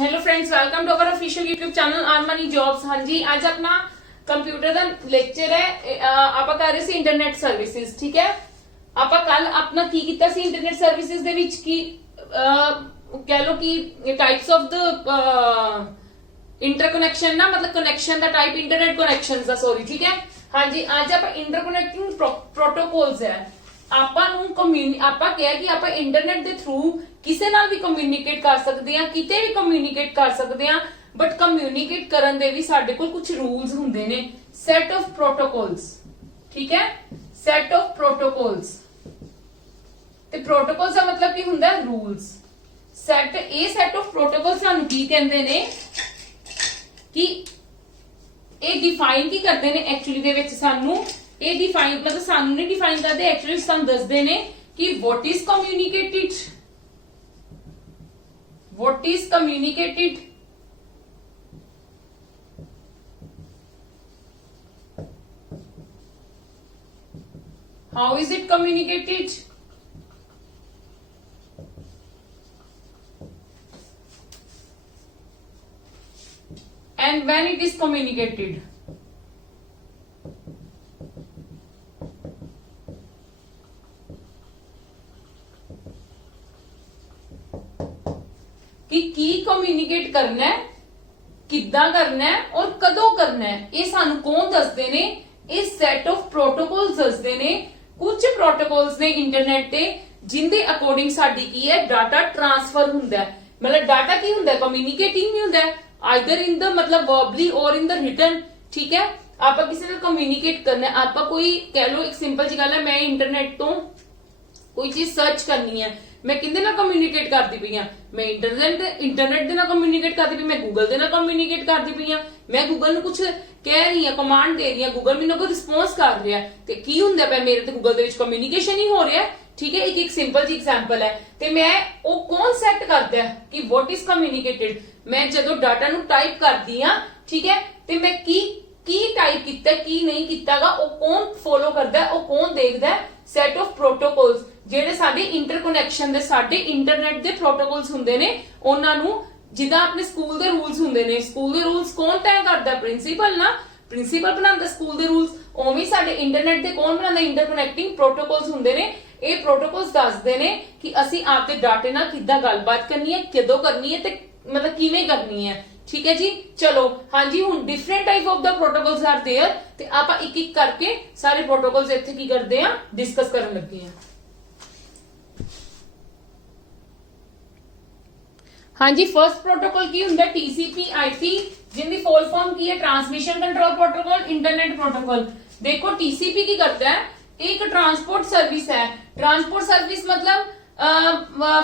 Hello friends, welcome to our official YouTube channel earn money jobs. हाँ जी, आज अपना कंप्यूटर ਦਾ ਲੈਕਚਰ ਹੈ। ਆਪਾਂ ਕਰ ਰਹੇ ਸੀ ਇੰਟਰਨੈਟ ਸਰਵਿਸਿਜ਼। ਠੀਕ ਹੈ, ਆਪਾਂ ਕੱਲ ਆਪਣਾ ਕੀ ਕੀਤਾ ਸੀ ਇੰਟਰਨੈਟ ਸਰਵਿਸਿਜ਼ ਦੇ ਵਿੱਚ ਕੀ ਕਹਿ ਲੋ ਕਿ ਟਾਈਪਸ ਆਫ ਦ ਇੰਟਰਕਨੈਕਸ਼ਨ ਨਾ, ਮਤਲਬ ਕਨੈਕਸ਼ਨ ਦਾ ਟਾਈਪ ਇੰਟਰਨੈਟ ਕਨੈਕਸ਼ਨਸ ਦਾ, ਸੌਰੀ। ਠੀਕ ਹੈ, हाँ जी, ਅੱਜ ਆਪਾਂ ਇੰਟਰਕਨੈਕਟਿੰਗ ਪ੍ਰੋਟੋਕੋਲਸ ਹੈ। ਆਪਾਂ ਨੂੰ ਆਪਾਂ ਕਿਹਾ ਕਿ ਆਪਾਂ ਇੰਟਰਨੈਟ ਦੇ ਥਰੂ ਕਿਸੇ ਨਾਲ ਵੀ ਕਮਿਊਨੀਕੇਟ ਕਰ ਸਕਦੇ ਆ, ਕਿਤੇ ਵੀ ਕਮਿਊਨੀਕੇਟ ਕਰ ਸਕਦੇ ਆ, ਬਟ ਕਮਿਊਨੀਕੇਟ ਕਰਨ ਦੇ ਵੀ ਸਾਡੇ ਕੋਲ ਕੁਝ ਰੂਲਸ ਹੁੰਦੇ ਨੇ, ਸੈਟ ਆਫ ਪ੍ਰੋਟੋਕੋਲਸ। ਠੀਕ ਹੈ, ਸੈਟ ਆਫ ਪ੍ਰੋਟੋਕੋਲਸ। ਤੇ ਪ੍ਰੋਟੋਕੋਲਸ ਦਾ ਮਤਲਬ ਕੀ ਹੁੰਦਾ ਹੈ? ਰੂਲਸ। ਸੈਟ ਆਫ ਪ੍ਰੋਟੋਕੋਲਸ ਸਾਨੂੰ ਕੀ ਕਹਿੰਦੇ ਨੇ ਕਿ ਇਹ ਡਿਫਾਈਨ ਕੀ ਕਰਦੇ ਨੇ ਐਕਚੁਅਲੀ ਦੇ ਵਿੱਚ ਸਾਨੂੰ ਇਹ ਡਿਫਾਈਨ ਮਤਲਬ ਸਾਨੂੰ ਨਹੀਂ ਡਿਫਾਈਨ ਕਰਦੇ, ਐਕਚੁਅਲੀ ਸਾਨੂੰ ਦੱਸਦੇ ਨੇ ਕਿ what is communicated, how is it communicated, and when it is communicated। कि की कम्युनिकेट करना है, किद्दां करना है और कदों करना है, ये सानू कौन दसदे ने? ये सेट ऑफ प्रोटोकॉल्स दसदे ने। कुछ प्रोटोकॉल्स ने इंटरनेट ते जिंदे अकॉर्डिंग साडी की है डाटा ट्रांसफर हुंदा है। मतलब डाटा की हुंदा है? कम्युनिकेटिंग भी हुंदा है, आइदर इन द मतलब वर्बली और इन द रिटन। ठीक है, आप किसी ने कम्युनिकेट करना है, आप कोई कह लो, एक सिंपल जी गल है, मैं इंटरनेट तो कोई चीज सर्च करनी है, मैं किंदे नाल कम्युनिकेट करदी पई हां? मैं इंटरनेट दे नाल कम्युनिकेट करदी पई, मैं गूगल दे नाल कम्युनिकेट करदी पई हां, मैं गूगल नूं कुछ कह रही हां, कमांड दे रही हां, गूगल मैनूं कोई रिस्पॉन्स कर रहा है, ते की हुंदा पिया? मेरे ते गूगल दे विच कम्युनिकेशन ही हो रहा है। ठीक है, एक सिंपल जी एग्जांपल है। ते मैं वो कौन सैट करदा है कि व्हाट इज कम्युनिकेटेड? मैं जदों डाटा नूं टाइप करदी हां, ठीक है, ते मैं की टाइप किया की नहीं कितागा, वो कौन फॉलो करदा है, वो कौन देखदा है? Set of protocols. ਜਿਹੜੇ ਸਾਡੇ ਇੰਟਰਕਨੈਕਸ਼ਨ ਦੇ ਸਾਡੇ ਇੰਟਰਨੈਟ ਦੇ ਪ੍ਰੋਟੋਕੋਲਸ ਹੁੰਦੇ ਨੇ, ਉਹਨਾਂ ਨੂੰ ਜਿੱਦਾਂ ਆਪਣੇ ਸਕੂਲ ਦੇ ਰੂਲਸ ਹੁੰਦੇ ਨੇ, ਸਕੂਲ ਦੇ ਰੂਲਸ ਕੌਣ ਤੈਅ ਕਰਦਾ? ਪ੍ਰਿੰਸੀਪਲ ਨਾ, ਪ੍ਰਿੰਸੀਪਲ ਬਣਾਉਂਦਾ ਸਕੂਲ ਦੇ ਰੂਲਸ। ਉਵੇਂ ਸਾਡੇ ਇੰਟਰਨੈਟ ਦੇ ਕੌਣ ਬਣਾਉਂਦਾ? ਇੰਟਰਕਨੈਕਟਿੰਗ ਪ੍ਰੋਟੋਕੋਲਸ ਹੁੰਦੇ ਨੇ। ਇਹ ਪ੍ਰੋਟੋਕੋਲਸ ਦੱਸਦੇ ਨੇ ਕਿ ਅਸੀਂ ਆਪਦੇ ਡਾਟੇ ਨਾਲ ਕਿੱਦਾਂ ਗੱਲਬਾਤ ਕਰਨੀ ਹੈ, ਕਦੋਂ ਕਰਨੀ ਹੈ ਤੇ ਮਤਲਬ ਕਿਵੇਂ ਕਰਨੀ ਹੈ। ठीक है जी, चलो हाँ जी, हुण different type of the protocols are there ते आपां एक एक करके सारे प्रोटोकॉल्स इत्थे की करदे हां, डिस्कस करन लगे हां। हाँ जी, फर्स्ट प्रोटोकॉल की हुंदा टीसीपी आईपी, जिंदी फुल फॉर्म की है transmission control protocol, internet protocol. देखो टीसीपी की करता है, एक ट्रांसपोर्ट सर्विस है। ट्रांसपोर्ट सर्विस मतलब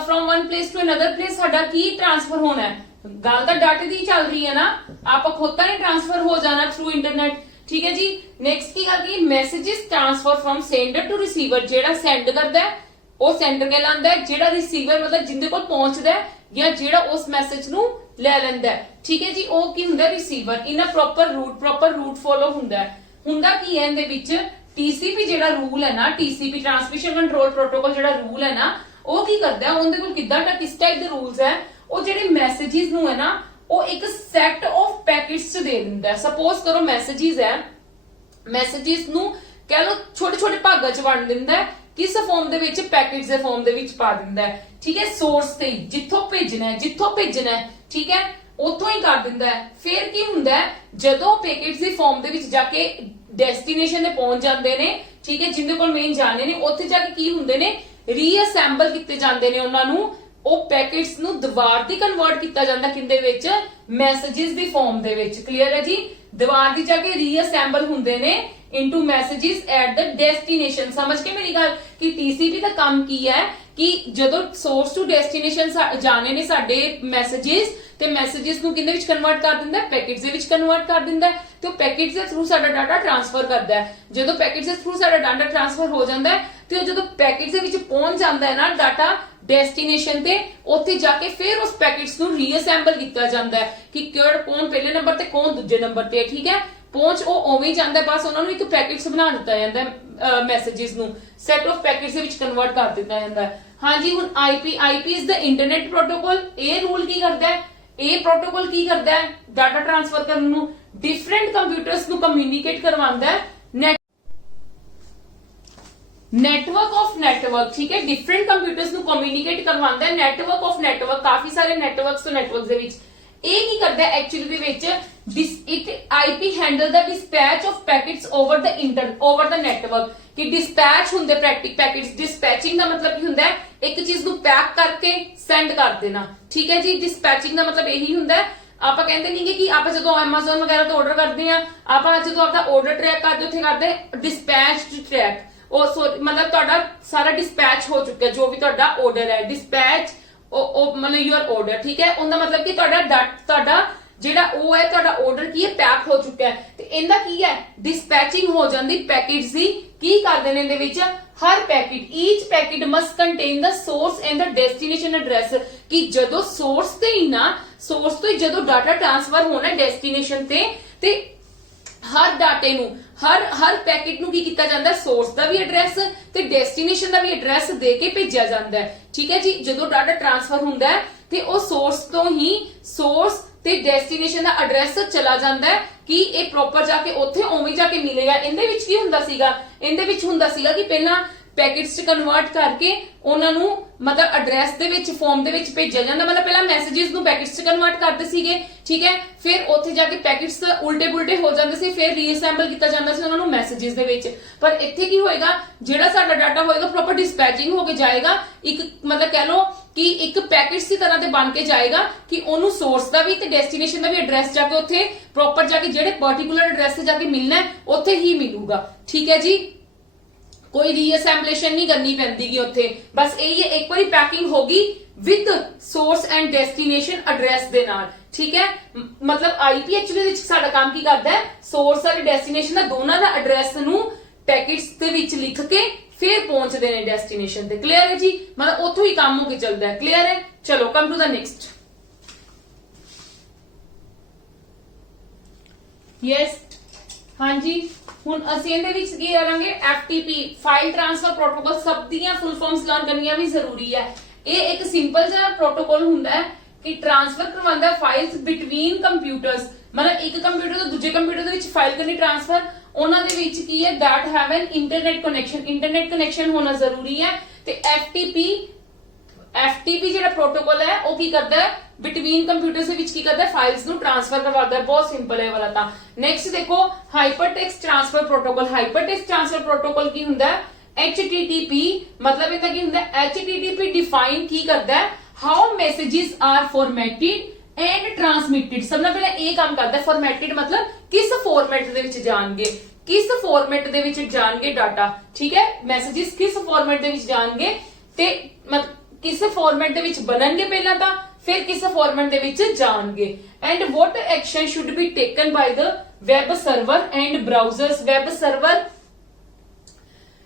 from one place to another place साडा की ट्रांसफर होना है। गल तो डाटे दी चल रही है ना, आप खुद नहीं ट्रांसफर हो जाना थ्रू इंटरनेट। ठीक है जी, नेक्स्ट की गल की messages transfer from sender to receiver. जेड़ा सेंड करता है वो सेंडर कहलांदा है, जेड़ा रिसीवर मतलब जिंदे कोल पहुंचदा है या जेड़ा उस मैसेज नू ले लैंदा है। ठीक है जी, वो की हुंदा receiver. In proper route follow हुंदा है। हुंदा की है इहदे विच टीसीपी जेड़ा रूल है ना, टीसीपी ट्रांसमिशन कंट्रोल प्रोटोकॉल जेड़ा रूल है ना, वो की करदा है, उहदे कोल किदां किस टाइप दे रूल्स है, ਉਹ ਜਿਹੜੇ ਮੈਸੇजेस ਨੂੰ ਹੈ ਨਾ, ਉਹ ਇੱਕ ਸੈਟ ਆਫ ਪੈਕੇਟਸ ਚ ਦੇ ਦਿੰਦਾ ਹੈ। ਸਪੋਜ਼ ਕਰੋ ਮੈਸੇजेस ਹੈ, ਮੈਸੇजेस ਨੂੰ ਕਹਿ ਲੋ ਛੋਟੇ ਛੋਟੇ ਭਾਗਾਂ ਚ ਵੰਡ ਦਿੰਦਾ ਹੈ, ਕਿਸ ਫਾਰਮ ਦੇ ਵਿੱਚ? ਪੈਕੇਟਸ ਦੇ ਫਾਰਮ ਦੇ ਵਿੱਚ ਪਾ ਦਿੰਦਾ ਹੈ। ਠੀਕ ਹੈ, ਸੋਰਸ ਤੇ ਜਿੱਥੋਂ ਭੇਜਣਾ ਹੈ, ਠੀਕ ਹੈ, ਉੱਥੋਂ ਹੀ ਕਰ ਦਿੰਦਾ ਹੈ। ਫਿਰ ਕੀ ਹੁੰਦਾ ਹੈ, ਜਦੋਂ ਪੈਕੇਟਸ ਦੀ ਫਾਰਮ ਦੇ ਵਿੱਚ ਜਾ ਕੇ ਡੈਸਟੀਨੇਸ਼ਨ ਤੇ ਪਹੁੰਚ ਜਾਂਦੇ ਨੇ, ਠੀਕ ਹੈ, ਜਿੰਦੇ ਕੋਲ ਮੇਨ ਜਾਣੇ ਨੇ, ਉੱਥੇ ਜਾ ਕੇ ਕੀ ਹੁੰਦੇ ਨੇ? ਰੀਅਸੈਂਬਲ ਕੀਤੇ ਜਾਂਦੇ ਨੇ ਉਹਨਾਂ ਨੂੰ। ਉਹ ਪੈਕੇਟਸ ਨੂੰ ਦੁਬਾਰਾ ਦੀ ਕਨਵਰਟ ਕੀਤਾ ਜਾਂਦਾ ਕਿੰਦੇ ਵਿੱਚ? ਮੈਸੇजेस ਦੀ ਫਾਰਮ ਦੇ ਵਿੱਚ। ਕਲੀਅਰ ਹੈ ਜੀ, ਦੁਬਾਰਾ ਦੀ ਜਾ ਕੇ ਰੀਅਸੈਂਬਲ ਹੁੰਦੇ ਨੇ into messages at the destination. ਸਮਝ ਕੇ ਮੇਰੀ ਗੱਲ ਕਿ ਟੀਸੀਪੀ ਦਾ ਕੰਮ ਕੀ ਹੈ ਕਿ ਜਦੋਂ ਸੋਰਸ ਟੂ ਡੈਸਟੀਨੇਸ਼ਨ ਜਾਣੇ ਨੇ ਸਾਡੇ ਮੈਸੇजेस, ਤੇ ਮੈਸੇजेस ਨੂੰ ਕਿੰਦੇ ਵਿੱਚ ਕਨਵਰਟ ਕਰ ਦਿੰਦਾ? ਪੈਕੇਟਸ ਦੇ ਵਿੱਚ ਕਨਵਰਟ ਕਰ ਦਿੰਦਾ ਤੇ ਉਹ ਪੈਕੇਟਸ ਦੇ ਥਰੂ ਸਾਡਾ ਡਾਟਾ ਟ੍ਰਾਂਸਫਰ ਕਰਦਾ ਹੈ। ਜਦੋਂ ਪੈਕੇਟਸ ਦੇ ਥਰੂ ਸਾਡਾ ਡਾਟਾ ਟ੍ਰਾਂਸਫਰ ਹੋ ਜਾਂਦਾ ਹੈ ਤੇ ਉਹ ਜਦੋਂ ਪੈਕੇਟਸ ਦੇ ਵਿੱਚ ਪਹੁੰਚ ਜਾਂਦਾ ਹੈ ਨਾ ਡਾਟਾ ਡੈਸਟੀਨੇਸ਼ਨ ਤੇ, ਉੱਥੇ ਜਾ ਕੇ ਫਿਰ ਉਸ ਪੈਕੇਟਸ ਨੂੰ ਰੀਅਸੈਂਬਲ ਕੀਤਾ ਜਾਂਦਾ ਹੈ ਕਿ ਕੌਣ ਪਹਿਲੇ ਨੰਬਰ ਤੇ ਕੌਣ ਦੂਜੇ ਨੰਬਰ ਤੇ ਹੈ। ਠੀਕ ਹੈ, ਪਹੁੰਚ ਉਹ ਉਵੇਂ ਜਾਂਦਾ, ਬਸ ਉਹਨਾਂ ਨੂੰ ਇੱਕ ਪੈਕੇਟਸ ਬਣਾ ਦਿੱਤਾ ਜਾਂਦਾ ਮੈਸੇजेस ਨੂੰ, ਸੈਟ ਆਫ ਪੈਕੇਟਸ ਦੇ ਵਿੱਚ ਕਨਵਰਟ ਕਰ ਦਿੱਤਾ ਜਾਂਦਾ। हाँ जी, हुण IP is the internet protocol. ये रूल की करता है? ਇਹ ਪ੍ਰੋਟੋਕੋਲ ਕੀ ਕਰਦਾ ਹੈ ਡਾਟਾ ਟ੍ਰਾਂਸਫਰ ਕਰਨ ਨੂੰ ਡਿਫਰੈਂਟ ਕੰਪਿਊਟਰਸ ਨੂੰ ਕਮਿਊਨੀਕੇਟ ਕਰਵਾਉਂਦਾ ਹੈ नेटवर्क ऑफ नेटवर्क ठीक है डिफरेंट कंप्यूटर्स ਨੂੰ ਕਮਿਊਨੀਕੇਟ ਕਰਵਾਉਂਦਾ ਹੈ ਨੈਟਵਰਕ ਆਫ ਨੈਟਵਰਕ ਕਾਫੀ ਸਾਰੇ ਨੈਟਵਰਕਸ ਤੋਂ ਨੈਟਵਰਕ ਦੇ ਵਿੱਚ ਇਹ ਕੀ ਕਰਦਾ ਹੈ ਐਕਚੁਅਲੀ ਦੇ ਵਿੱਚ it IP handle the dispatch of packets over the network ਕਿ ਡਿਸਪੈਚ ਹੁੰਦੇ ਪੈਕੇਟਸ ਡਿਸਪੈਚਿੰਗ ਦਾ ਮਤਲਬ ਕੀ ਹੁੰਦਾ ਹੈ ਇੱਕ ਚੀਜ਼ ਨੂੰ ਪੈਕ ਕਰਕੇ ਸੈਂਡ ਕਰ ਦੇਣਾ ਠੀਕ ਹੈ ਜੀ ਡਿਸਪੈਚਿੰਗ ਦਾ ਮਤਲਬ ਇਹੀ ਹੁੰਦਾ ਹੈ ਆਪਾਂ ਕਹਿੰਦੇ ਨਹੀਂਗੇ ਕਿ ਆਪਾਂ ਜਦੋਂ Amazon ਵਗੈਰਾ ਤੋਂ ਆਰਡਰ ਕਰਦੇ ਆ ਆਪਾਂ ਜਦੋਂ ਆਪਦਾ ਆਰਡਰ ਟਰੈਕ ਕਰਦੇ ਉੱਥੇ ਕਰਦੇ ਡਿਸਪੈਚਡ ਟਰੈਕ ਉਹ मतलब ਤੁਹਾਡਾ ਸਾਰਾ ਡਿਸਪੈਚ ਹੋ ਚੁੱਕਿਆ ਜੋ ਵੀ ਤੁਹਾਡਾ ਆਰਡਰ ਹੈ ਡਿਸਪੈਚ ਉਹ मतलब ਯੂਅਰ ਆਰਡਰ ਠੀਕ ਹੈ ਉਹਦਾ ਮਤਲਬ ਕਿ ਤੁਹਾਡਾ ਜਿਹੜਾ ਉਹ ਹੈ ਤੁਹਾਡਾ ਆਰਡਰ ਕੀ ਹੈ ਪੈਕ ਹੋ ਚੁੱਕਾ ਹੈ ਤੇ ਇਹਦਾ ਕੀ ਹੈ ਡਿਸਪੈਚਿੰਗ ਹੋ ਜਾਂਦੀ ਪੈਕੇਟਸ ਦੀ ਕੀ ਕਰਦੇ ਨੇ ਇਹਦੇ ਵਿੱਚ ਹਰ packet each packet must contain the source and the destination address ਕਿ ਜਦੋਂ ਸੋਰਸ ਤੇ ਹੀ ਜਦੋਂ ਡਾਟਾ ਟ੍ਰਾਂਸਫਰ ਹੋਣਾ ਡੈਸਟੀਨੇਸ਼ਨ ਤੇ ਹਰ ਡਾਟੇ ਨੂੰ ਹਰ ਪੈਕੇਟ ਨੂੰ ਕੀ ਕੀਤਾ ਜਾਂਦਾ ਹੈ ਸੋਰਸ ਦਾ ਵੀ ਐਡਰੈਸ ਤੇ ਡੈਸਟੀਨੇਸ਼ਨ ਦਾ ਵੀ ਐਡਰੈਸ ਦੇ ਕੇ ਭੇਜਿਆ ਜਾਂਦਾ ਹੈ ਠੀਕ ਹੈ ਜੀ ਜਦੋਂ ਡਾਟਾ ਟ੍ਰਾਂਸਫਰ ਹੁੰਦਾ ਹੈ ਤੇ ਉਹ ਸੋਰਸ ਤੋਂ ਹੀ ਸੋਰਸ ਤੇ ਡੈਸਟੀਨੇਸ਼ਨ ਦਾ ਐਡਰੈਸ ਚਲਾ ਜਾਂਦਾ ਹੈ ਕਿ ਇਹ ਪ੍ਰੋਪਰ ਜਾ ਕੇ ਉੱਥੇ ਉਵੇਂ ਜਾ ਕੇ ਮਿਲੇਗਾ ਇਹਦੇ ਵਿੱਚ ਕੀ ਹੁੰਦਾ ਸੀਗਾ ਇਹਦੇ ਵਿੱਚ ਹੁੰਦਾ ਸੀਗਾ ਕਿ ਪਹਿਲਾਂ ਪੈਕੇਟਸ ਚ ਕਨਵਰਟ ਕਰਕੇ ਉਹਨਾਂ ਨੂੰ ਮਤਲਬ ਐਡਰੈਸ ਦੇ ਵਿੱਚ ਫਾਰਮ ਦੇ ਵਿੱਚ ਭੇਜਿਆ ਜਾਂਦਾ ਮਤਲਬ ਪਹਿਲਾਂ ਮੈਸੇजेस ਨੂੰ ਪੈਕੇਟਸ ਚ ਕਨਵਰਟ ਕਰਦੇ ਸੀਗੇ ਠੀਕ ਹੈ ਫਿਰ ਉੱਥੇ ਜਾ ਕੇ ਪੈਕੇਟਸ ਉਲਟੇ ਪੁਲਟੇ ਹੋ ਜਾਂਦੇ ਸੀ ਫਿਰ ਰੀਅਸੈਂਬਲ ਕੀਤਾ ਜਾਂਦਾ ਸੀ ਉਹਨਾਂ ਨੂੰ ਮੈਸੇजेस ਦੇ ਵਿੱਚ ਪਰ ਇੱਥੇ ਕੀ ਹੋਏਗਾ ਜਿਹੜਾ ਸਾਡਾ ਡਾਟਾ ਹੋਏਗਾ ਪ੍ਰੋਪਰ ਡਿਸਪੈਚਿੰਗ ਹੋ ਕੇ ਜਾਏਗਾ ਇੱਕ ਮਤਲਬ ਕਹਿ ਲਓ ਕਿ ਇੱਕ ਪੈਕੇਟਸ ਦੀ ਤਰ੍ਹਾਂ ਤੇ ਬਣ ਕੇ ਜਾਏਗਾ ਕਿ ਉਹਨੂੰ ਸੋਰਸ ਦਾ ਵੀ ਤੇ ਡੈਸਟੀਨੇਸ਼ਨ ਦਾ ਵੀ ਐਡਰੈਸ ਜਾ ਕੇ ਉੱਥੇ ਪ੍ਰੋਪਰ ਜਾ ਕੇ ਜਿਹੜੇ ਪਾਰਟਿਕੂਲਰ ਐਡਰੈਸ ਤੇ ਜਾ ਕੇ ਮਿਲਣਾ ਉੱਥੇ ਹੀ ਮਿਲੂਗਾ ਠੀਕ ਹੈ ਜੀ कोई रीअसेंबलेशन नहीं करनी पैंदी उत्थे बस यही है एक बारी पैकिंग होगी with source and destination address दे नाल ठीक है मतलब आईपी एक्चुअली साडा काम की करदा है सोर्स और डेस्टिनेशन दा दोनों दा एड्रेस नु पैकेट्स दे विच लिख के फिर पहुंचदे ने डेस्टिनेशन ते क्लियर है जी मतलब उत्थों ही काम होके चलदा है क्लियर है चलो come to the next yes हाँ जी ਹੁਣ ਅਸੀਂ ਇਹਦੇ ਵਿੱਚ ਕੀ ਕਰਾਂਗੇ FTP ਫਾਈਲ ਟ੍ਰਾਂਸਫਰ ਪ੍ਰੋਟੋਕਾਲ ਸਭ ਦੀਆਂ ਫੁੱਲ ਫਾਰਮਸ ਲਰਨ ਕਰਨੀਆਂ ਵੀ ਜ਼ਰੂਰੀ ਹੈ ਇਹ ਇੱਕ ਸਿੰਪਲ ਜਿਹਾ ਪ੍ਰੋਟੋਕਾਲ ਹੁੰਦਾ ਹੈ ਕਿ ਟ੍ਰਾਂਸਫਰ ਕਰਵਾਉਂਦਾ ਫਾਈਲਸ ਬਿਟਵੀਨ ਕੰਪਿਊਟਰਸ ਮਤਲਬ ਇੱਕ ਕੰਪਿਊਟਰ ਤੋਂ ਦੂਜੇ ਕੰਪਿਊਟਰ ਦੇ ਵਿੱਚ ਫਾਈਲ ਕਰਨੀ ਟ੍ਰਾਂਸਫਰ ਉਹਨਾਂ ਦੇ ਵਿੱਚ ਕੀ ਹੈ that have an internet connection ਹੋਣਾ ਜ਼ਰੂਰੀ ਹੈ ਤੇ FTP ਜਿਹੜਾ ਪ੍ਰੋਟੋਕਾਲ ਹੈ ਉਹ ਕੀ ਕਰਦਾ ਹੈ ਬਿਟਵੀਨ ਕੰਪਿਊਟਰਸ ਦੇ ਵਿੱਚ ਕੀ ਕਰਦਾ ਹੈ ਫਾਈਲਸ ਨੂੰ ਟ੍ਰਾਂਸਫਰ ਕਰਵਾਉਂਦਾ ਹੈ ਬਹੁਤ ਸਿੰਪਲ ਹੈ ਵਾਲਾ ਤਾਂ ਨੈਕਸਟ ਦੇਖੋ ਹਾਈਪਰਟੈਕਸਟ ਟ੍ਰਾਂਸਫਰ ਪ੍ਰੋਟੋਕਾਲ ਕੀ ਹੁੰਦਾ ਹੈ HTTP मतलब ਇਹਦਾ ਕੀ ਹੁੰਦਾ ਹੈ HTTP ਡਿਫਾਈਨ ਕੀ ਕਰਦਾ ਹੈ ਹਾਊ ਮੈਸੇजेस ਆਰ ਫਾਰਮੈਟਡ ਐਂਡ ਟ੍ਰਾਂਸਮਿਟਡ ਸਭ ਤੋਂ ਪਹਿਲਾਂ ਇਹ ਕੰਮ ਕਰਦਾ ਹੈ ਫਾਰਮੈਟਡ ਮਤਲਬ ਕਿਸ ਫਾਰਮੈਟ ਦੇ ਵਿੱਚ ਜਾਣਗੇ ਡਾਟਾ ਠੀਕ ਹੈ ਮੈਸੇजेस ਕਿਸ ਫਾਰਮੈਟ ਦੇ ਵਿੱਚ ਜਾਣਗੇ ਤੇ ਕਿਸ ਫਾਰਮੈਟ ਦੇ ਵਿੱਚ ਬਣਨਗੇ ਪਹਿਲਾਂ ਤਾਂ ਫਿਰ ਕਿਸ ਫਾਰਮੈਟ ਦੇ ਵਿੱਚ ਜਾਣਗੇ and what action should be taken by the web server and browsers web server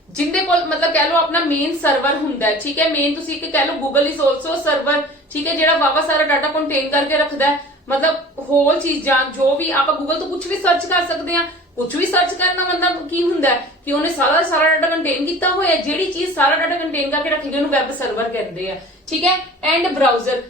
ਜਿੰਦੇ ਕੋਲ ਮਤਲਬ ਕਹਿ ਲਓ ਆਪਣਾ ਮੇਨ ਸਰਵਰ ਹੁੰਦਾ ਹੈ ਠੀਕ ਹੈ ਮੇਨ ਤੁਸੀਂ ਇੱਕ ਕਹਿ ਲਓ ਗੂਗਲ ਇਜ਼ ਆਲਸੋ ਸਰਵਰ ਠੀਕ ਹੈ ਜਿਹੜਾ ਵਾਵਾ ਸਾਰਾ ਡਾਟਾ ਕੰਟੇਨ ਕਰਕੇ ਰੱਖਦਾ ਹੈ ਮਤਲਬ ਹੋਲ ਚੀਜ਼ਾਂ ਜੋ ਵੀ ਆਪਾਂ ਗੂਗਲ ਤੋਂ ਕੁਝ ਵੀ ਸਰਚ ਕਰ ਸਕਦੇ ਆ ਕੁਝ ਵੀ ਸਰਚ ਕਰਨਾ ਬੰਦਾ ਕੀ ਹੁੰਦਾ ਕਿ ਉਹਨੇ ਸਾਰਾ ਡਾਟਾ ਕੰਟੇਨ ਕੀਤਾ ਹੋਇਆ ਜਿਹੜੀ ਚੀਜ਼ ਸਾਰਾ ਡਾਟਾ ਕੰਟੇਨ ਕਰਕੇ ਰੱਖੇਗੀ ਉਹਨੂੰ ਵੈਬ ਸਰਵਰ ਕਹਿੰਦੇ ਆ ਠੀਕ ਹੈ and browser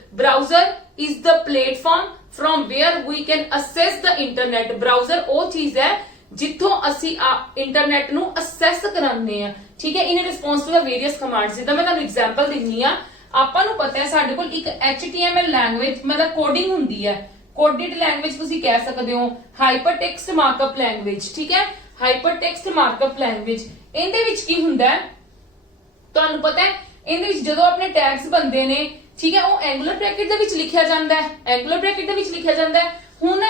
is the platform from where we can access the internet browser ਉਹ ਚੀਜ਼ ਹੈ ਜਿੱਥੋਂ ਅਸੀਂ ਇੰਟਰਨੈਟ ਨੂੰ ਅਸੈਸ ਕਰਾਉਂਦੇ ਆ ਠੀਕ ਹੈ in response to the various commands ਜਿੱਦਾਂ ਮੈਂ ਤੁਹਾਨੂੰ ਐਗਜ਼ਾਮਪਲ ਦਿੰਨੀ ਆ ਆਪਾਂ ਨੂੰ ਪਤਾ ਹੈ ਸਾਡੇ ਕੋਲ ਇੱਕ HTML ਲੈਂਗੁਏਜ ਮਤਲਬ ਕੋਡਿੰਗ ਹੁੰਦੀ ਹੈ ਕੋਡਡ ਲੈਂਗੁਏਜ ਤੁਸੀਂ ਕਹਿ ਸਕਦੇ ਹੋ ਹਾਈਪਰਟੈਕਸਟ ਮਾਰਕਅਪ ਲੈਂਗੁਏਜ ਠੀਕ ਹੈ ਹਾਈਪਰਟੈਕਸਟ ਮਾਰਕਅਪ ਲੈਂਗੁਏਜ ਇਹਦੇ ਵਿੱਚ ਕੀ ਹੁੰਦਾ ਹੈ ਤੁਹਾਨੂੰ ਪਤਾ ਹੈ ਇਹਦੇ ਵਿੱਚ ਜਦੋਂ ਆਪਣੇ ਟੈਗਸ ਬਣਦੇ ਨੇ ਠੀਕ ਹੈ ਉਹ ਐਂਗੂਲਰ ਬ੍ਰੈਕਟ ਦੇ ਵਿੱਚ ਲਿਖਿਆ ਜਾਂਦਾ ਹੈ ਹੁਣ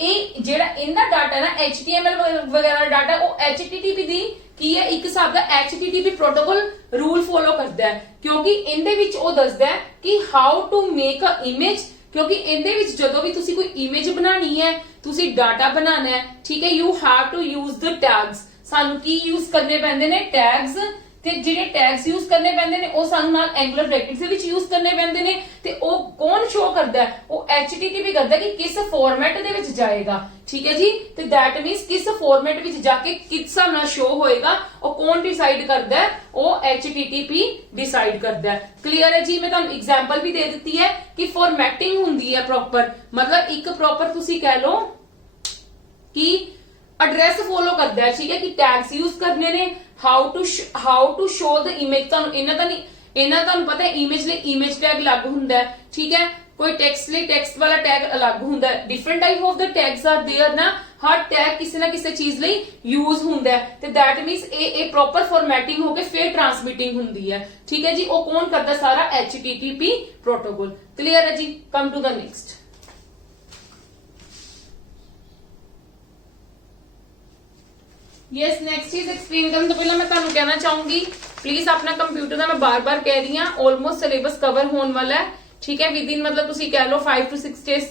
ਇਹ ਜਿਹੜਾ ਇਹਦਾ ਡਾਟਾ ਨਾ HTML ਵਗੈਰਾ ਡਾਟਾ ਉਹ HTTP ਦੀ ਕੀ ਹੈ ਇੱਕ ਹਿਸਾਬ ਦਾ HTTP ਪ੍ਰੋਟੋਕਾਲ ਰੂਲ ਫੋਲੋ ਕਰਦਾ ਹੈ ਕਿਉਂਕਿ ਇਹਦੇ ਵਿੱਚ ਉਹ ਦੱਸਦਾ ਹੈ ਕਿ how to make a image ਕਿਉਂਕਿ ਇਹਦੇ ਵਿੱਚ ਜਦੋਂ ਵੀ ਤੁਸੀਂ ਕੋਈ ਇਮੇਜ ਬਣਾਣੀ ਹੈ ਤੁਸੀਂ ਡਾਟਾ ਬਣਾਉਣਾ ਹੈ ਠੀਕ ਹੈ you have to use the tags ਸਾਨੂੰ ਕੀ ਯੂਜ਼ ਕਰਨੇ ਪੈਂਦੇ ਨੇ ਟੈਗਸ ਤੇ ਜਿਹੜੇ ਟੈਗਸ ਯੂਜ਼ ਕਰਨੇ ਪੈਂਦੇ ਨੇ ਉਹ ਸਾਨੂੰ ਨਾਲ ਐਂਗੂਲਰ ਬ੍ਰੈਕਟਸ ਦੇ ਵਿੱਚ ਯੂਜ਼ ਕਰਨੇ ਪੈਂਦੇ ਨੇ ਤੇ ਉਹ ਕੌਣ ਸ਼ੋ ਕਰਦਾ ਹੈ, ਉਹ HTTP ਕਰਦਾ ਕਿ ਕਿਸ ਫਾਰਮੈਟ ਦੇ ਵਿੱਚ ਜਾਏਗਾ। ਠੀਕ ਹੈ ਜੀ, ਤੇ ਦੈਟ ਮੀਨਸ ਕਿਸ ਫਾਰਮੈਟ ਵਿੱਚ ਜਾ ਕੇ ਕਿਸ ਹਿਸਾਬ ਨਾਲ ਸ਼ੋ ਹੋਏਗਾ ਉਹ ਕੌਣ ਡਿਸਾਈਡ ਕਰਦਾ ਹੈ, ਉਹ HTTP ਡਿਸਾਈਡ ਕਰਦਾ ਹੈ। ਕਲੀਅਰ ਹੈ ਜੀ। ਮੈਂ ਤੁਹਾਨੂੰ ਐਗਜ਼ਾਮਪਲ ਵੀ ਦੇ ਦਿੱਤੀ ਹੈ ਕਿ ਫਾਰਮੈਟਿੰਗ ਹੁੰਦੀ ਹੈ ਪ੍ਰੋਪਰ, ਮਤਲਬ ਇੱਕ ਪ੍ਰੋਪਰ ਤੁਸੀਂ ਕਹਿ ਲਓ ਕਿ ਐਡਰੈਸ ਫੋਲੋ ਕਰਦਾ ਹੈ। ਠੀਕ ਹੈ ਕਿ ਟੈਗਸ ਯੂਜ਼ ਕਰਨੇ ਨੇ, how to show the image. ਤੁਹਾਨੂੰ ਇਹਨਾਂ ਤੁਹਾਨੂੰ ਪਤਾ ਹੈ ਇਮੇਜ ਲਈ ਇਮੇਜ ਟੈਗ ਅਲੱਗ ਹੁੰਦਾ ਹੈ। ਠੀਕ ਹੈ, ਕੋਈ ਟੈਕਸਟ ਲਈ ਟੈਕਸਟ ਵਾਲਾ ਟੈਗ ਅਲੱਗ ਹੁੰਦਾ ਹੈ। Different type of the tags are there ਨਾ, ਹਰ ਟੈਗ ਕਿਸੇ ਨਾ ਕਿਸੇ ਚੀਜ਼ ਲਈ ਯੂਜ਼ ਹੁੰਦਾ ਹੈ ਤੇ ਦੈਟ ਮੀਨਸ ਇਹ ਪ੍ਰੋਪਰ ਫਾਰਮੈਟਿੰਗ ਹੋ ਕੇ ਫਿਰ ਟ੍ਰਾਂਸਮਿਟਿੰਗ ਹੁੰਦੀ ਹੈ। ਠੀਕ ਹੈ ਜੀ, ਉਹ ਕੌਣ ਕਰਦਾ ਸਾਰਾ, HTTP ਪ੍ਰੋਟੋਕੋਲ। ਕਲੀਅਰ ਹੈ ਜੀ। Come to the next. Yes, next is explain ਕਰਨ ਤੋਂ ਪਹਿਲਾਂ ਮੈਂ ਤੁਹਾਨੂੰ ਕਹਿਣਾ ਚਾਹੂੰਗੀ ਪਲੀਜ਼ ਆਪਣਾ ਕੰਪਿਊਟਰ ਦਾ ਮੈਂ ਬਾਰ-ਬਾਰ ਕਹਿ ਰਹੀ ਹਾਂ ਆਲਮੋਸਟ ਸਿਲੇਬਸ ਕਵਰ ਹੋਣ ਵਾਲਾ ਹੈ। ਠੀਕ ਹੈ, ਵਿਦ ਇਨ ਮਤਲਬ ਤੁਸੀਂ ਕਹਿ ਲਓ 5 to 6 days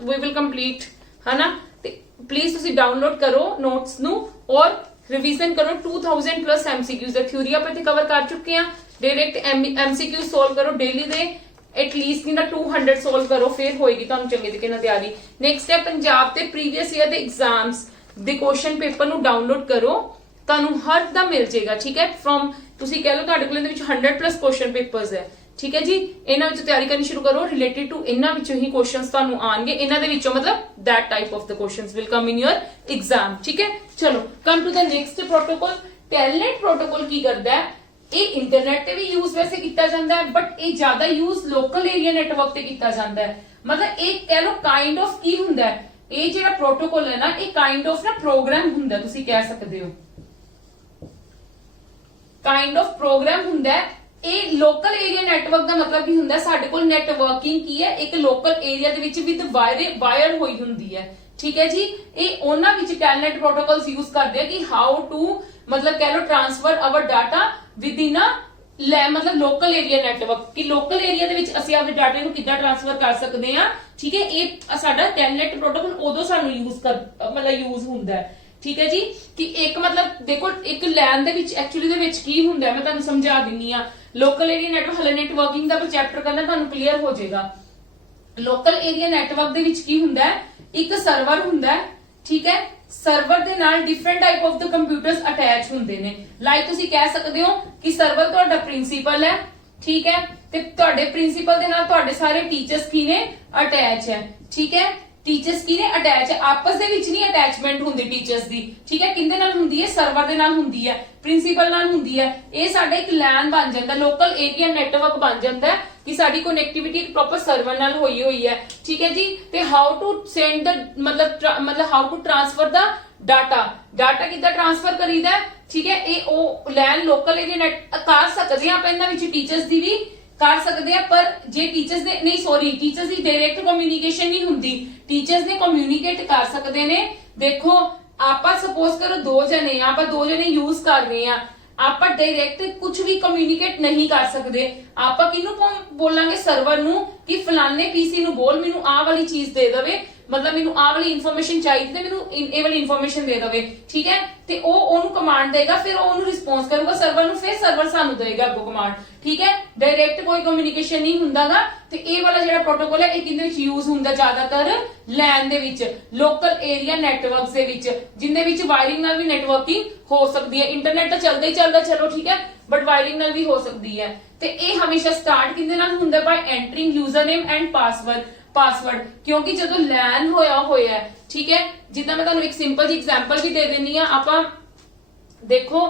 we will complete, ਹਨਾ। ਤੇ ਪਲੀਜ਼ ਤੁਸੀਂ ਡਾਊਨਲੋਡ ਕਰੋ ਨੋਟਸ ਨੂੰ ਔਰ ਰਿਵੀਜ਼ਨ ਕਰੋ। 2000 ਪਲੱਸ MCQs ਦਾ ਥਿਊਰੀ ਆਪਾਂ ਇੱਥੇ ਕਵਰ ਕਰ ਚੁੱਕੇ ਹਾਂ। ਡਾਇਰੈਕਟ MCQ ਸੋਲਵ ਕਰੋ ਡੇਲੀ ਦੇ ਐਟਲੀਸਟ ਨਹੀਂ ਤਾਂ 200 ਸੋਲਵ ਕਰੋ, ਫਿਰ ਹੋਏਗੀ ਤੁਹਾਨੂੰ ਚੰਗੇ ਤਰੀਕੇ ਨਾਲ ਤਿਆਰੀ। ਨੈਕਸਟ ਹੈ ਪੰਜਾਬ ਤੇ ਪ੍ਰੀਵੀਅਸ ਈਅਰ ਦੇ ਐਗਜ਼ਾਮਸ ਦੇ ਕੁਐਸਚਨ ਪੇਪਰ ਨੂੰ ਡਾਊਨਲੋਡ ਕਰੋ, ਤੁਹਾਨੂੰ ਹਰ ਦਾ ਮਿਲ ਜਾਏਗਾ। ਠੀਕ ਹੈ, ਫਰੋਮ ਤੁਸੀਂ ਕਹਿ ਲਓ ਤੁਹਾਡੇ ਕੋਲ ਇਹਦੇ ਵਿੱਚ 100 ਪਲੱਸ ਕੁਐਸਚਨ ਪੇਪਰਸ ਹੈ। ਠੀਕ ਹੈ ਜੀ, ਇਹਨਾਂ ਵਿੱਚੋਂ ਤਿਆਰੀ ਕਰਨੀ ਸ਼ੁਰੂ ਕਰੋ। ਰਿਲੇਟਡ ਟੂ ਇਹਨਾਂ ਵਿੱਚੋਂ ਹੀ ਕੁਐਸਚਨਸ ਤੁਹਾਨੂੰ ਆਣਗੇ, ਇਹਨਾਂ ਦੇ ਵਿੱਚੋਂ ਮਤਲਬ that type of the questions will come in your exam। ਠੀਕ ਹੈ, ਚਲੋ come to the next protocol. Telnet protocol ਕੀ ਕਰਦਾ ਹੈ, ਇਹ ਇੰਟਰਨੈਟ ਤੇ ਵੀ ਯੂਜ਼ ਵੈਸੇ ਕੀਤਾ ਜਾਂਦਾ ਹੈ ਬਟ ਇਹ ਜ਼ਿਆਦਾ ਯੂਜ਼ ਲੋਕਲ ਏਰੀਆ ਨੈਟਵਰਕ ਤੇ ਕੀਤਾ ਜਾਂਦਾ ਹੈ। ਮਤਲਬ ਇਹ ਕਹਿ ਲਓ ਕਾਈਂਡ ਆਫ ਕੀ ਹੁੰਦਾ ਹੈ, ਇਹ ਜਿਹੜਾ ਪ੍ਰੋਟੋਕੋਲ ਹੈ ਨਾ ਇਹ ਕਾਈਂਡ ਆਫ ਨਾ ਪ੍ਰੋਗਰਾਮ ਹੁੰਦਾ, ਤੁਸੀਂ ਕਹਿ ਸਕਦੇ ਹੋ ਕਾਈਂਡ ਆਫ ਪ੍ਰੋਗਰਾਮ ਹੁੰਦਾ ਹੈ। ਇਹ ਲੋਕਲ ਏਰੀਆ ਨੈਟਵਰਕ ਦਾ ਮਤਲਬ ਕੀ ਹੁੰਦਾ, ਸਾਡੇ ਕੋਲ ਨੈਟਵਰਕਿੰਗ ਕੀ ਹੈ, ਇੱਕ ਲੋਕਲ ਏਰੀਆ ਦੇ ਵਿੱਚ ਵਿਦ ਵਾਇਰ ਹੋਈ ਹੁੰਦੀ ਹੈ। ਠੀਕ ਹੈ ਜੀ, ਇਹ ਉਹਨਾਂ ਵਿੱਚ ਟੈਲਨੇਟ ਪ੍ਰੋਟੋਕੋਲਸ ਯੂਜ਼ ਕਰਦੇ ਆ ਕਿ ਹਾਊ ਟੂ ਮਤਲਬ ਕਹਿ ਲਓ transfer our data within ਮਤਲਬ ਲੋਕਲ ਏਰੀਆ ਨੈਟਵਰਕ, ਕਿ ਲੋਕਲ ਏਰੀਆ ਦੇ ਵਿੱਚ ਅਸੀਂ ਆਪਣੇ ਡਾਟੇ ਨੂੰ ਕਿੱਦਾਂ ਟ੍ਰਾਂਸਫਰ ਕਰ ਸਕਦੇ ਆ। ਠੀਕ ਹੈ, ਇਹ ਸਾਡਾ ਟੈਲਨੇਟ ਪ੍ਰੋਟੋਕੋਲ ਉਦੋਂ ਸਾਨੂੰ ਯੂਜ਼ ਹੁੰਦਾ ਹੈ। ਠੀਕ ਹੈ ਜੀ, ਕਿ ਇੱਕ ਮਤਲਬ ਦੇਖੋ ਇੱਕ ਲੈਨ ਦੇ ਵਿੱਚ ਐਕਚੁਅਲੀ ਦੇ ਵਿੱਚ ਕੀ ਹੁੰਦਾ ਮੈਂ ਤੁਹਾਨੂੰ ਸਮਝਾ ਦਿੰਨੀ ਆ। ਲੋਕਲ ਏਰੀਆ ਨੈਟਵਰਕ ਹਲੇ ਨੈਟਵਰਕਿੰਗ ਦਾ ਚੈਪਟਰ ਕਰਨਾ ਤੁਹਾਨੂੰ ਕਲੀਅਰ ਹੋ ਜਾਏਗਾ। ਲੋਕਲ ਏਰੀਆ ਨੈਟਵਰਕ ਦੇ ਵਿੱਚ ਕੀ ਹੁੰਦਾ ਹੈ, ਇੱਕ ਸਰਵਰ ਹੁੰਦਾ ਹੈ। ਠੀਕ ਹੈ, ਸਰਵਰ ਦੇ ਨਾਲ different type of the computers attach ਹੁੰਦੇ ਨੇ। ਲਾਈਕ ਤੁਸੀਂ ਕਹਿ ਸਕਦੇ ਹੋ ਕਿ ਸਰਵਰ ਤੁਹਾਡਾ ਪ੍ਰਿੰਸੀਪਲ ਹੈ। ਠੀਕ ਹੈ, ਤੇ ਤੁਹਾਡੇ ਪ੍ਰਿੰਸੀਪਲ ਦੇ ਨਾਲ ਤੁਹਾਡੇ ਸਾਰੇ ਟੀਚਰਸ ਕੀ ਨੇ, ਅਟੈਚ ਹੈ। ਠੀਕ ਹੈ, ਟੀਚਰਸ ਕੀ ਨੇ, ਅਟੈਚ ਹੈ। ਆਪਸ ਦੇ ਵਿੱਚ ਨਹੀਂ ਅਟੈਚਮੈਂਟ ਹੁੰਦੀ ਟੀਚਰਸ ਦੀ। ਠੀਕ ਹੈ, ਕਿੰਦੇ ਨਾਲ ਹੁੰਦੀ ਹੈ, ਸਰਵਰ ਦੇ ਨਾਲ ਹੁੰਦੀ ਹੈ, ਪ੍ਰਿੰਸੀਪਲ ਨਾਲ ਹੁੰਦੀ ਹੈ। ਇਹ ਸਾਡਾ ਇੱਕ LAN ਬਣ ਜਾਂਦਾ, ਲੋਕਲ ਏਰੀਆ ਨੈਟਵਰਕ ਬਣ ਜਾਂਦਾ ਕਿ ਸਾਡੀ ਕਨੈਕਟੀਵਿਟੀ ਇੱਕ ਪ੍ਰੋਪਰ ਸਰਵਰ ਨਾਲ ਹੋਈ ਹੋਈ ਹੈ। ਠੀਕ ਹੈ ਜੀ, ਤੇ ਹਾਊ ਟੂ ਸੈਂਡ ਦ ਮਤਲਬ how to transfer the data ਕਿੱਦਾਂ ਟ੍ਰਾਂਸਫਰ ਕਰੀਦਾ। ਠੀਕ ਹੈ, ਇਹ ਉਹ LAN ਲੋਕਲ ਏਰੀਆ ਨੈਟ ਕਰ ਸਕਦੇ ਆ ਆਪਾਂ, ਇਹਨਾਂ ਵਿੱਚ ਟੀਚਰਸ ਦੀ ਵੀ ਕਰ ਸਕਦੇ ਆ, ਪਰ ਜੇ ਟੀਚਰਸ ਦੇ ਨਹੀਂ ਟੀਚਰਸ ਦੀ ਡਾਇਰੈਕਟ ਕਮਿਊਨੀਕੇਸ਼ਨ ਨਹੀਂ ਹੁੰਦੀ, ਟੀਚਰਸ ਨੇ ਕਮਿਊਨੀਕੇਟ ਕਰ ਸਕਦੇ ਨੇ। ਦੇਖੋ ਆਪਾਂ ਸਪੋਜ਼ ਕਰੋ ਦੋ ਜਣੇ ਯੂਜ਼ ਕਰ ਰਹੇ ਆ, ਆਪਾਂ ਡਾਇਰੈਕਟ ਕੁਝ ਵੀ ਕਮਿਊਨੀਕੇਟ ਨਹੀਂ ਕਰ ਸਕਦੇ। ਆਪਾਂ ਕਿਹਨੂੰ ਬੋਲਾਂਗੇ, ਸਰਵਰ ਨੂੰ, ਕਿ ਫਲਾਣੇ ਪੀਸੀ ਨੂੰ ਬੋਲ ਮੈਨੂੰ ਆਹ ਵਾਲੀ ਚੀਜ਼ ਦੇ ਦੇਵੇ, ਮਤਲਬ ਮੈਨੂੰ ਆਹ ਵਾਲੀ ਇਨਫੋਰਮੇਸ਼ਨ ਚਾਹੀਦੀ ਤੇ ਮੈਨੂੰ ਇਹ ਵਾਲੀ ਇਨਫੋਰਮੇਸ਼ਨ ਦੇ ਦੇਵੇ। ਠੀਕ ਹੈ, ਤੇ ਉਹ ਉਹਨੂੰ ਕਮਾਂਡ ਦੇਗਾ, ਫਿਰ ਉਹ ਉਹਨੂੰ ਰਿਸਪੌਂਸ ਕਰੂਗਾ ਸਰਵਰ ਨੂੰ, ਫਿਰ ਸਰਵਰ ਸਾਨੂੰ ਦੇਗਾ ਅੱਗੋਂ ਕਮਾਂਡ। ਠੀਕ ਹੈ, ਡਾਇਰੈਕਟ ਕੋਈ ਕਮਿਊਨੀਕੇਸ਼ਨ ਨਹੀਂ ਹੁੰਦਾਗਾ। ਤੇ ਇਹ ਵਾਲਾ ਜਿਹੜਾ ਪ੍ਰੋਟੋਕੋਲ ਹੈ ਇਹ ਕਿੰਦੇ ਵਿੱਚ ਯੂਜ਼ ਹੁੰਦਾ, ਜ਼ਿਆਦਾਤਰ LAN ਦੇ ਵਿੱਚ, ਲੋਕਲ ਏਰੀਆ ਨੈਟਵਰਕਸ ਦੇ ਵਿੱਚ, ਜਿੰਦੇ ਵਿੱਚ ਵਾਇਰਿੰਗ ਨਾਲ ਵੀ ਨੈਟਵਰਕਿੰਗ ਹੋ ਸਕਦੀ ਹੈ। ਇੰਟਰਨੈਟ ਤਾਂ ਚੱਲਦਾ ਹੀ ਚੱਲਦਾ, ਚਲੋ ਠੀਕ ਹੈ, ਬਟ ਵਾਇਰਿੰਗ ਨਾਲ ਵੀ ਹੋ ਸਕਦੀ ਹੈ। ਤੇ ਇਹ ਹਮੇਸ਼ਾ ਸਟਾਰਟ ਕਿੰਦੇ ਨਾਲ ਹੁੰਦਾ, by entering user name and password, ਕਿਉਂਕਿ ਜਦੋਂ LAN ਹੋਇਆ ਠੀਕ ਹੈ, ਜਿੱਦਾਂ ਮੈਂ ਤੁਹਾਨੂੰ ਇੱਕ ਸਿੰਪਲ ਜੀ ਐਗਜ਼ਾਮਪਲ ਵੀ ਦੇ ਦਿੰਨੀ ਆ। ਆਪਾਂ ਦੇਖੋ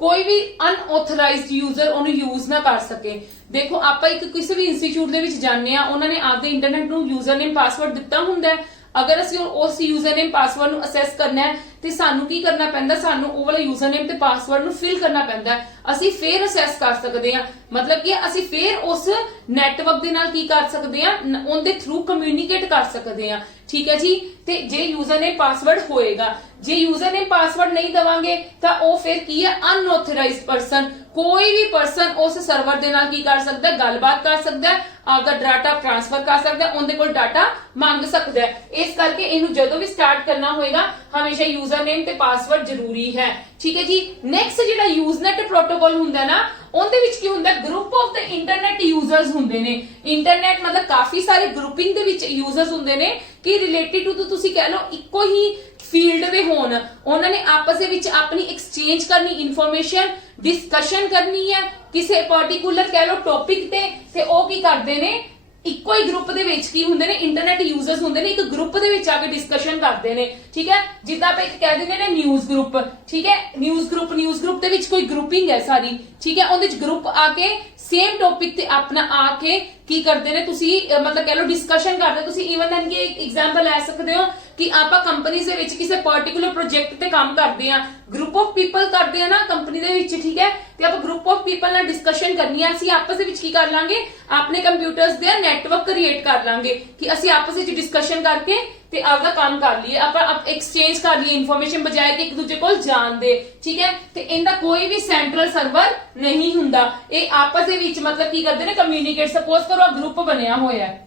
ਕੋਈ ਵੀ ਅਨਆਥੋਰਾਈਜ਼ਡ ਯੂਜ਼ਰ ਉਹਨੂੰ ਯੂਜ਼ ਨਾ ਕਰ ਸਕੇ। ਦੇਖੋ ਆਪਾਂ ਇੱਕ ਕਿਸੇ ਵੀ ਇੰਸਟੀਚਿਊਟ ਦੇ ਵਿੱਚ ਜਾਂਦੇ ਆ, ਉਹਨਾਂ ਨੇ ਆਪਦੇ ਇੰਟਰਨੈਟ ਨੂੰ ਯੂਜ਼ਰ ਨੇਮ ਪਾਸਵਰਡ ਦਿੱਤਾ ਹੁੰਦਾ ਹੈ। ਅਗਰ ਅਸੀਂ ਉਸ ਯੂਜ਼ਰ ਨੇਮ ਪਾਸਵਰਡ ਨੂੰ ਅਸੈਸ ਕਰਨਾ ਹੈ ਤੇ ਸਾਨੂੰ ਕੀ ਕਰਨਾ ਪੈਂਦਾ, ਸਾਨੂੰ ਉਹ ਵਾਲਾ ਯੂਜ਼ਰ ਨੇਮ ਤੇ ਪਾਸਵਰਡ ਨੂੰ ਫਿਲ ਕਰਨਾ ਪੈਂਦਾ। ਅਸੀਂ ਫੇਰ ਅਸੈਸ ਕਰ ਸਕਦੇ ਹਾਂ, ਮਤਲਬ ਕਿ ਅਸੀਂ ਫੇਰ ਉਸ ਨੈਟਵਰਕ ਦੇ ਨਾਲ ਕੀ ਕਰ ਸਕਦੇ ਹਾਂ, ਉਹਦੇ ਥਰੂ ਕਮਿਊਨੀਕੇਟ ਕਰ ਸਕਦੇ ਹਾਂ। ਠੀਕ ਹੈ ਜੀ, ਤੇ ਜੇ ਯੂਜ਼ਰ ਨੇਮ ਪਾਸਵਰਡ ਹੋਏਗਾ, ਜੇ ਯੂਜ਼ਰ ਨੇਮ ਪਾਸਵਰਡ ਨਹੀਂ ਦਵਾਂਗੇ ਤਾਂ ਉਹ ਫਿਰ ਕੀ ਹੈ, ਅਨਆਥੋਰਾਈਜ਼ਡ ਪਰਸਨ, ਕੋਈ ਵੀ ਪਰਸਨ ਉਸ ਸਰਵਰ ਦੇ ਨਾਲ ਕੀ ਕਰ ਸਕਦਾ, ਗੱਲਬਾਤ ਕਰ ਸਕਦਾ, ਆਪਦਾ ਡਾਟਾ ਟ੍ਰਾਂਸਫਰ ਕਰ ਸਕਦਾ, ਉਹਦੇ ਕੋਲ ਡਾਟਾ ਮੰਗ ਸਕਦਾ। ਇਸ ਕਰਕੇ ਇਹਨੂੰ ਜਦੋਂ ਵੀ ਸਟਾਰਟ ਕਰਨਾ ਹੋਏਗਾ ਹਮੇਸ਼ਾ ਯੂਜ਼ਰ ਨੇਮ ਤੇ ਪਾਸਵਰਡ ਜ਼ਰੂਰੀ ਹੈ। ठीक है जी। नेक्स्ट ਜਿਹੜਾ यूजनेट प्रोटोकॉल ਹੁੰਦਾ ਨਾ ਉਹਦੇ ਵਿੱਚ ਕੀ ਹੁੰਦਾ group of the internet users ਹੁੰਦੇ ਨੇ। ਇੰਟਰਨੈਟ ਮਤਲਬ ਕਾਫੀ ਸਾਰੇ ਗਰੁੱਪਿੰਗ ਦੇ ਵਿੱਚ ਯੂਜ਼ਰਸ ਹੁੰਦੇ ਨੇ ਕਿ ਰਿਲੇਟਡ ਟੂ ਤੁਸੀਂ ਕਹਿ ਲਓ ਇੱਕੋ ਹੀ ਫੀਲਡ ਦੇ ਹੋਣ, ਉਹਨਾਂ ਨੇ ਆਪਸ ਦੇ ਵਿੱਚ ਆਪਣੀ ਐਕਸਚੇਂਜ ਕਰਨੀ, ਇਨਫੋਰਮੇਸ਼ਨ डिस्कशन करनी है किसी पर्टिकुलर कह लो टॉपिक ते ਉਹ ਕੀ ਕਰਦੇ ਨੇ ਇੱਕੋ ਹੀ ਗਰੁੱਪ ਦੇ ਵਿੱਚ ਕੀ ਹੁੰਦੇ ਨੇ ਇੰਟਰਨੈਟ ਯੂਜ਼ਰਸ ਹੁੰਦੇ ਨੇ ਇੱਕ ਗਰੁੱਪ ਦੇ ਵਿੱਚ ਆ ਕੇ ਡਿਸਕਸ਼ਨ ਕਰਦੇ ਨੇ। ਠੀਕ ਹੈ, ਜਿੱਦਾਂ ਆਪਾਂ ਇੱਕ ਕਹਿ ਦਿੰਦੇ ਨੇ ਨਿਊਜ਼ ਗਰੁੱਪ। ਠੀਕ ਹੈ, ਨਿਊਜ਼ ਗਰੁੱਪ ਦੇ ਵਿੱਚ ਕੋਈ ਗਰੁੱਪਿੰਗ ਹੈ ਸਾਰੀ। ਠੀਕ ਹੈ, ਉਹਦੇ ਵਿੱਚ ਗਰੁੱਪ ਆ ਕੇ ਸੇਮ ਟੌਪਿਕ ਤੇ ਆਪਣਾ ਆ ਕੇ ਕੀ ਕਰਦੇ ਨੇ ਤੁਸੀਂ ਮਤਲਬ ਕਹਿ ਲਓ ਡਿਸਕਸ਼ਨ ਕਰਦੇ। ਤੁਸੀਂ ਈਵਨ ਦੈਨ ਕਿ ਇੱਕ ਐਗਜ਼ਾਮਪਲ ਲੈ ਸਕਦੇ ਹੋ ਕਿ ਆਪਾਂ ਕੰਪਨੀਜ਼ ਦੇ ਵਿੱਚ ਕਿਸੇ ਪਾਰਟਿਕੂਲਰ ਪ੍ਰੋਜੈਕਟ ਤੇ ਕੰਮ ਕਰਦੇ ਆ, ਗਰੁੱਪ ਆਫ ਪੀਪਲ ਕਰਦੇ ਆ ਨਾ ਕੰਪਨੀ ਦੇ ਵਿੱਚ। ਠੀਕ ਹੈ, ਤੇ ਆਪਾਂ ਗਰੁੱਪ ਆਫ ਪੀਪਲ ਨਾਲ ਡਿਸਕਸ਼ਨ ਕਰਨੀ ਆ, ਅਸੀਂ ਆਪਸ ਦੇ ਵਿੱਚ ਕੀ ਕਰ ਲਾਂਗੇ ਆਪਣੇ ਕੰਪਿਊਟਰਸ ਦੇ ਨੈਟਵਰਕ ਕ੍ਰੀਏਟ ਕਰ ਲਾਂਗੇ ਕਿ ਅਸੀਂ ਆਪਸ ਵਿੱਚ ਡਿਸਕਸ਼ਨ ਕਰਕੇ ਤੇ ਆਪਦਾ ਕੰਮ ਕਰ ਲਈਏ, ਆਪਾਂ ਐਕਸਚੇਂਜ ਕਰ ਲਈਏ ਇਨਫੋਰਮੇਸ਼ਨ ਬਜਾਏ ਕਿ ਇੱਕ ਦੂਜੇ ਕੋਲ ਜਾਣ ਦੇ। ਠੀਕ ਹੈ, ਤੇ ਇਹਦਾ ਕੋਈ ਵੀ ਸੈਂਟਰਲ ਸਰਵਰ ਨਹੀਂ ਹੁੰਦਾ, ਇਹ ਆਪਸ ਦੇ ਵਿੱਚ ਮਤਲਬ ਕੀ ਕਰਦੇ ਨੇ ਕਮਿਊਨੀਕੇਟ। ਸਪੋਜ਼ ਕਰੋ ਗਰੁੱਪ ਬਣਿਆ ਹੋਇਆ ਹੈ,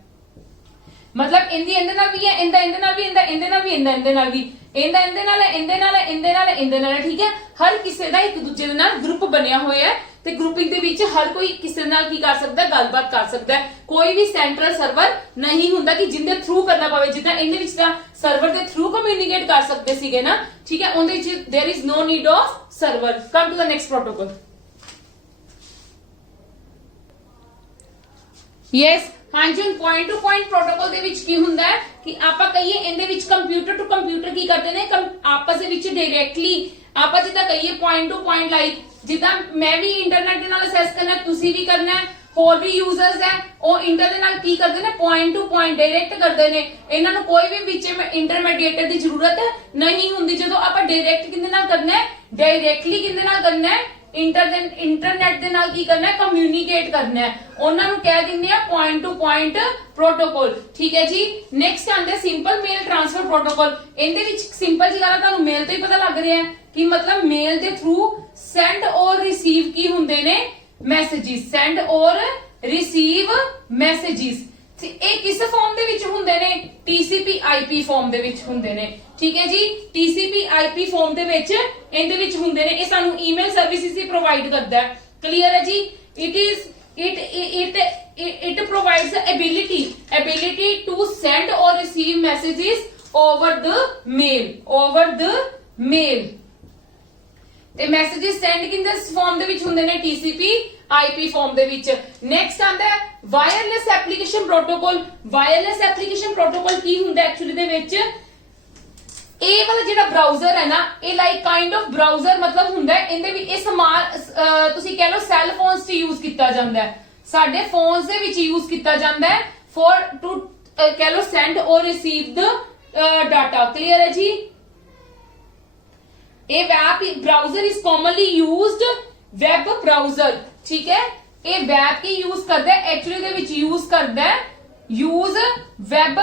ਮਤਲਬ ਇਹਦੇ ਨਾਲ ਵੀ ਹੈ, ਇਹਦੇ ਨਾਲ ਵੀ, ਇਹਦੇ ਨਾਲ ਵੀ, ਇਹਦੇ ਨਾਲ ਵੀ, ਇਹਦੇ ਨਾਲ ਹੈ, ਇਹਦੇ ਨਾਲ ਹੈ, ਇਹਦੇ ਨਾਲ ਹੈ, ਇਹਦੇ ਨਾਲ ਹੈ। ਠੀਕ ਹੈ, ਹਰ ਕਿਸੇ ਦਾ ਇੱਕ ਦੂਜੇ ਦੇ ਨਾਲ ਗਰੁੱਪ ਬਣਿਆ ਹੋਇਆ ਹੈ ਤੇ ਗਰੁੱਪਿੰਗ ਦੇ ਵਿੱਚ ਹਰ ਕੋਈ ਕਿਸੇ ਨਾਲ ਕੀ ਕਰ ਸਕਦਾ ਗੱਲਬਾਤ ਕਰ ਸਕਦਾ ਹੈ। ਕੋਈ ਵੀ ਸੈਂਟਰਲ ਸਰਵਰ ਨਹੀਂ ਹੁੰਦਾ ਕਿ ਜਿੰਦੇ ਥਰੂ ਕਰਨਾ ਪਵੇ, ਜਿੱਦਾਂ ਇਹਦੇ ਵਿੱਚ ਤਾਂ ਸਰਵਰ ਦੇ ਥਰੂ ਕਮਿਊਨੀਕੇਟ ਕਰ ਸਕਦੇ ਸੀਗੇ ਨਾ। ਠੀਕ ਹੈ, ਉਹਦੇ ਵਿੱਚ there is no need of server. Come to the next protocol. Yes, ਹਾਂਜੀ, ਹੁਣ ਪੁਆਇੰਟ ਟੂ ਪੁਆਇੰਟ ਪ੍ਰੋਟੋਕੋਲ ਦੇ ਵਿੱਚ ਕੀ ਹੁੰਦਾ ਹੈ ਕਿ ਆਪਾਂ ਕਹੀਏ ਇਹਦੇ ਵਿੱਚ ਕੰਪਿਊਟਰ ਟੂ ਕੰਪਿਊਟਰ ਕੀ ਕਰਦੇ ਨੇ ਆਪਸ ਦੇ ਵਿੱਚ ਡਾਇਰੈਕਟਲੀ ਆਪਾਂ ਜਿੱਦਾਂ ਕਹੀਏ ਪੁਆਇੰਟ ਟੂ ਪੁਆਇੰਟ ਲਾਈਕ ਜਿੱਦਾਂ ਮੈਂ ਵੀ ਇੰਟਰਨੈਟ ਦੇ ਨਾਲ ਅਸੈਸ ਕਰਨਾ, ਤੁਸੀਂ ਵੀ ਕਰਨਾ ਹੈ, ਹੋਰ ਵੀ ਯੂਜ਼ਰਸ ਹੈ ਉਹ ਇੰਟਰ ਦੇ ਨਾਲ ਕੀ ਕਰਦੇ ਨੇ ਪੁਆਇੰਟ ਟੂ ਪੁਆਇੰਟ ਡਾਇਰੈਕਟ ਕਰਦੇ ਨੇ। ਇਹਨਾਂ ਨੂੰ ਕੋਈ ਵੀ ਵਿੱਚ ਇੰਟਰਮੀਡੀਏਟਰ ਦੀ ਜ਼ਰੂਰਤ ਨਹੀਂ ਹੁੰਦੀ। ਜਦੋਂ ਆਪਾਂ ਡਾਇਰੈਕਟ ਕਿਹਦੇ ਨਾਲ ਕਰਨਾ ਹੈ, ਡਾਇਰੈਕਟਲੀ ਕਿਹਦੇ ਨਾਲ ਕਰਨਾ ਹੈ ਇੰਟਰਨੈਟ ਦੇ ਨਾਲ ਕੀ ਕਰਨਾ ਹੈ ਕਮਿਊਨੀਕੇਟ ਕਰਨਾ ਹੈ, ਉਹਨਾਂ ਨੂੰ ਕਹਿ ਦਿੰਦੇ ਆ ਪੁਆਇੰਟ ਟੂ ਪੁਆਇੰਟ ਪ੍ਰੋਟੋਕੋਲ। ਠੀਕ ਹੈ ਜੀ। ਨੈਕਸਟ ਆਂਦੇ ਸਿੰਪਲ ਮੇਲ ਟ੍ਰਾਂਸਫਰ ਪ੍ਰੋਟੋਕੋਲ। ਇਹਦੇ ਵਿੱਚ ਸਿੰਪਲ ਜੀ ਗੱਲ ਤੁਹਾਨੂੰ ਮੇਲ ਤੋਂ ਹੀ ਪਤਾ ਲੱਗ ਰਿਹਾ ਹੈ ਕਿ ਮਤਲਬ ਮੇਲ ਦੇ ਥਰੂ ਸੈਂਡ ਔਰ ਰਿਸੀਵ ਕੀ ਹੁੰਦੇ ਨੇ ਮੈਸੇजेस, ਸੈਂਡ ਔਰ ਰਿਸੀਵ ਮੈਸੇजेस। ਤੇ ਇਹ ਕਿਸ ਫਾਰਮ ਦੇ ਵਿੱਚ ਹੁੰਦੇ ਨੇ TCP IP ਫਾਰਮ ਦੇ ਵਿੱਚ ਹੁੰਦੇ ਨੇ। ਠੀਕ ਹੈ ਜੀ, TCP IP ਫਾਰਮ ਦੇ ਵਿੱਚ ਇਹਦੇ ਵਿੱਚ ਹੁੰਦੇ ਨੇ। ਇਹ ਸਾਨੂੰ ਈਮੇਲ ਸਰਵਿਸਿਜ਼ ਹੀ ਪ੍ਰੋਵਾਈਡ ਕਰਦਾ ਹੈ। ਕਲੀਅਰ ਹੈ ਜੀ। it provides the ability to send or receive messages over the mail ਤੇ ਮੈਸੇजेस ਸੈਂਡ ਕਿੰਦੇ ਫਾਰਮ ਦੇ ਵਿੱਚ ਹੁੰਦੇ ਨੇ TCP IP ਫਾਰਮ ਦੇ ਵਿੱਚ। ਨੈਕਸਟ ਆਂਦਾ ਹੈ wireless application protocol. Wireless application protocol ਕੀ ਹੁੰਦਾ ਐਕਚੁਅਲੀ ਦੇ ਵਿੱਚ ਇਹ ਵਾਲਾ ਜਿਹੜਾ ਬ੍ਰਾਊਜ਼ਰ ਹੈ ਨਾ ਇਹ ਲਾਈਕ ਕਾਈਂਡ ਆਫ ਬ੍ਰਾਊਜ਼ਰ ਮਤਲਬ ਹੁੰਦਾ ਹੈ ਇਹਦੇ ਵਿੱਚ ਇਹ ਸਮਾਨ ਤੁਸੀਂ ਕਹਿ ਲਓ ਸੈੱਲ ਫੋਨਸ 'ਚ ਯੂਜ਼ ਕੀਤਾ ਜਾਂਦਾ ਹੈ, ਸਾਡੇ ਫੋਨਸ ਦੇ ਵਿੱਚ ਯੂਜ਼ ਕੀਤਾ ਜਾਂਦਾ ਹੈ ਫॉर ਟੂ ਕਹਿ ਲਓ ਸੈਂਡ ਔਰ ਰਿਸੀਵ ਦ ਡਾਟਾ। ਕਲੀਅਰ ਹੈ ਜੀ। ਇਹ web browser is commonly used web browser. ठीक है, ये वेब की यूज करता है एक्चुअली दे विच यूज करता है use web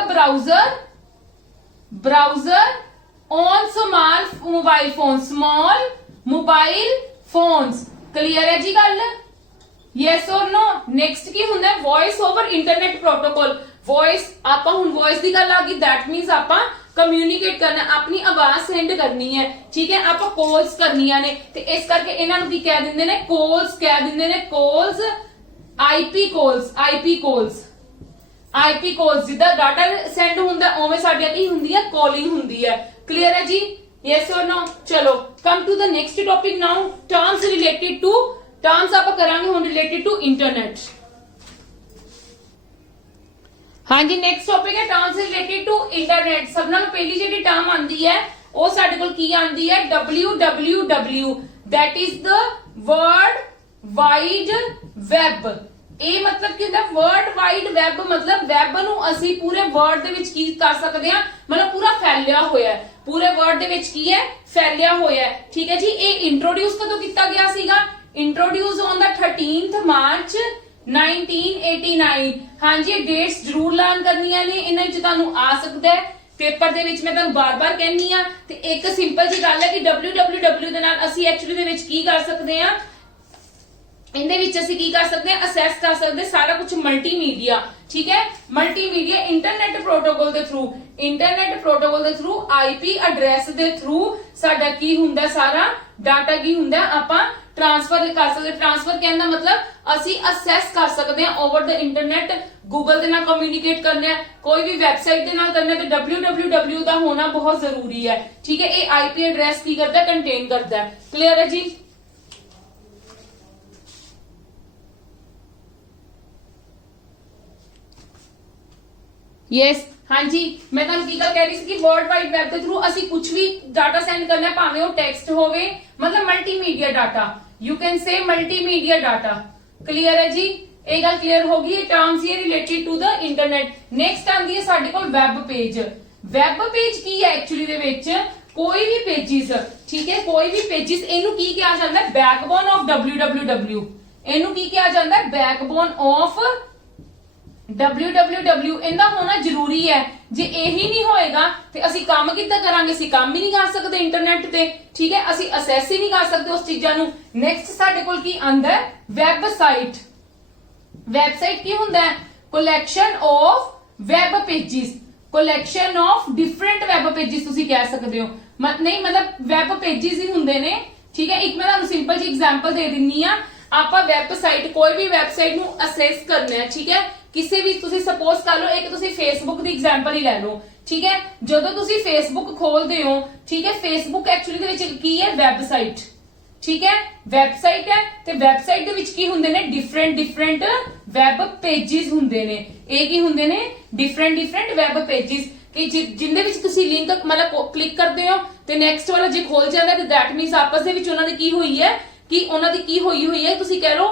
browser on small mobile phones. Clear है जी गल? यस और नो। नेक्स्ट की हुंदा है voice over internet protocol. Voice आपा हुन वॉइस की गल आ गई, दैट मीन्स आपा कम्युनिकेट करना, अपनी आवाज सेंड करनी है। ठीक है, आप कॉल्स करनिया ने ते इस करके इन्हां नूं की कह दिंदे ने कॉल्स, कह दिंदे ने कॉल्स IP कॉल्स जिद्दां डाटा सेंड हुंदा ओवें साडे की हुंदी है कॉलिंग हुंदी है। क्लियर है जी? यस और नो। चलो come to the next topic now. Terms related to terms आप करांगे हुण रिलेटेड टू इंटरनेट। हाँ जी, नेक्स्ट टॉपिक है टर्म्स रिलेटेड टू इंटरनेट। सब नाल पहली जी टर्म आंदी है वो साडे कोल की आंदी है www, that is the world wide web. ਇਹ ਮਤਲਬ ਕੀ ਹੁੰਦਾ ਵਰਲਡ ਵਾਈਡ ਵੈਬ ਮਤਲਬ ਵੈਬ ਨੂੰ ਅਸੀਂ ਪੂਰੇ ਵਰਲਡ ਦੇ ਵਿੱਚ ਕੀ ਕਰ ਸਕਦੇ ਹਾਂ ਮਤਲਬ ਪੂਰਾ ਫੈਲਿਆ ਹੋਇਆ ਹੈ, ਪੂਰੇ ਵਰਲਡ ਦੇ ਵਿੱਚ ਕੀ ਹੈ ਫੈਲਿਆ ਹੋਇਆ ਹੈ। ਠੀਕ ਹੈ ਜੀ। ਇਹ ਇੰਟਰੋਡਿਊਸ ਕਦੋਂ ਕੀਤਾ ਗਿਆ ਸੀਗਾ? Introduce on the 13th March 1989। ਹਾਂਜੀ, ਇਹ ਡੇਟਸ ਜ਼ਰੂਰ ਲਰਨ ਕਰਨੀਆਂ ਨੇ, ਇਹਨਾਂ ਵਿੱਚ ਤੁਹਾਨੂੰ ਆ ਸਕਦਾ ਹੈ ਪੇਪਰ ਦੇ ਵਿੱਚ, ਮੈਂ ਤੁਹਾਨੂੰ ਬਾਰ-ਬਾਰ ਕਹਿੰਨੀ ਆ। ਤੇ ਇੱਕ ਸਿੰਪਲ ਜੀ ਗੱਲ ਹੈ ਕਿ www ਦੇ ਨਾਲ ਅਸੀਂ ਐਕਚੁਅਲੀ ਦੇ ਵਿੱਚ ਕੀ ਕਰ ਸਕਦੇ ਆ ਇਹਦੇ ਵਿੱਚ ਅਸੀਂ ਕੀ ਕਰ ਸਕਦੇ ਆ ਅਸੈਸ ਕਰ ਸਕਦੇ ਸਾਰਾ ਕੁਝ ਮਲਟੀਮੀਡੀਆ। ठीक है। मल्टीमीडिया इंटरनेट प्रोटोकॉल के थ्रू, इंटरनेट प्रोटोकॉल के थ्रू आईपी एड्रैस के थ्रू साडा की हुंदा सारा डाटा की हुंदा आपां ट्रांसफर कर सकते। ट्रांसफर कहने का मतलब असी असेस कर सकते हैं ओवर द इंटरनेट, गूगल के नाल कम्युनिकेट करना है, कोई भी वैबसाइट के नाल करना है तो www का होना बहुत जरूरी है, ठीक है। ये आईपी एड्रैस की करता है, कंटेन करता है। क्लियर है जी। यस हाँ जी, मैं तुहानू की गल कह रही थी कि वर्ल्ड वाइड वेब के थ्रू असी कुछ भी डाटा सेंड करना है, भावें वो टेक्स्ट होवे, मतलब multimedia data, you can say multimedia data. Clear है जी, एक गल क्लियर होगी। ये टर्म्स ही related to the internet. Next आंदी है साडे कोल वैब पेज। वैब पेज की है एक्चुअली दे विच कोई भी पेजिस, ठीक है, कोई भी पेजिस, इनू की कहा जाता है बैकबोन ऑफ www। इनू की कहा जाता है बैकबोन ऑफ www। इनका होना जरूरी है, जे यही नहीं होएगा तो असी काम किद्दां करांगे, असी काम ही नहीं कर सकते इंटरनेट ते, ठीक है, असी असेस ही नहीं कर सकते उस चीजां नू। नेक्स्ट साडे कोल की आंदा है वैबसाइट। वैबसाइट की हुंदा है collection of web pages, collection of different web pages तुसी कह सकते हो, नहीं मतलब वैब पेजिस ही हुंदे ने, ठीक है। एक मैं तुहानू सिंपल जी एग्जांपल दे दिन्नी आ। आपां वैबसाइट, कोई भी वैबसाइट नू असेस करना है, ठीक है, किसी भी तुसी सपोज कर लो, एक तुसी फेसबुक दी एग्जांपल ही ले लो, ठीक है। जदों तुसी फेसबुक खोलदे हो, ठीक है, फेसबुक एक्चुअली दे विच की है वैबसाइट, ठीक है, वैबसाइट है ते वैबसाइट दे विच की हुंदे ने डिफरेंट डिफरेंट वैब पेजिस हुंदे ने। ये की हुंदे ने डिफरेंट डिफरेंट वैब पेजिस कि जिंदे विच तुसी लिंक मतलब क्लिक करदे हो ते नेक्स्ट वाला जे खोल जांदा ते दैट मींस आपस दे विच उन्हां दी की होई है कि उन्हां दी की होई होई है, तुसी कह लो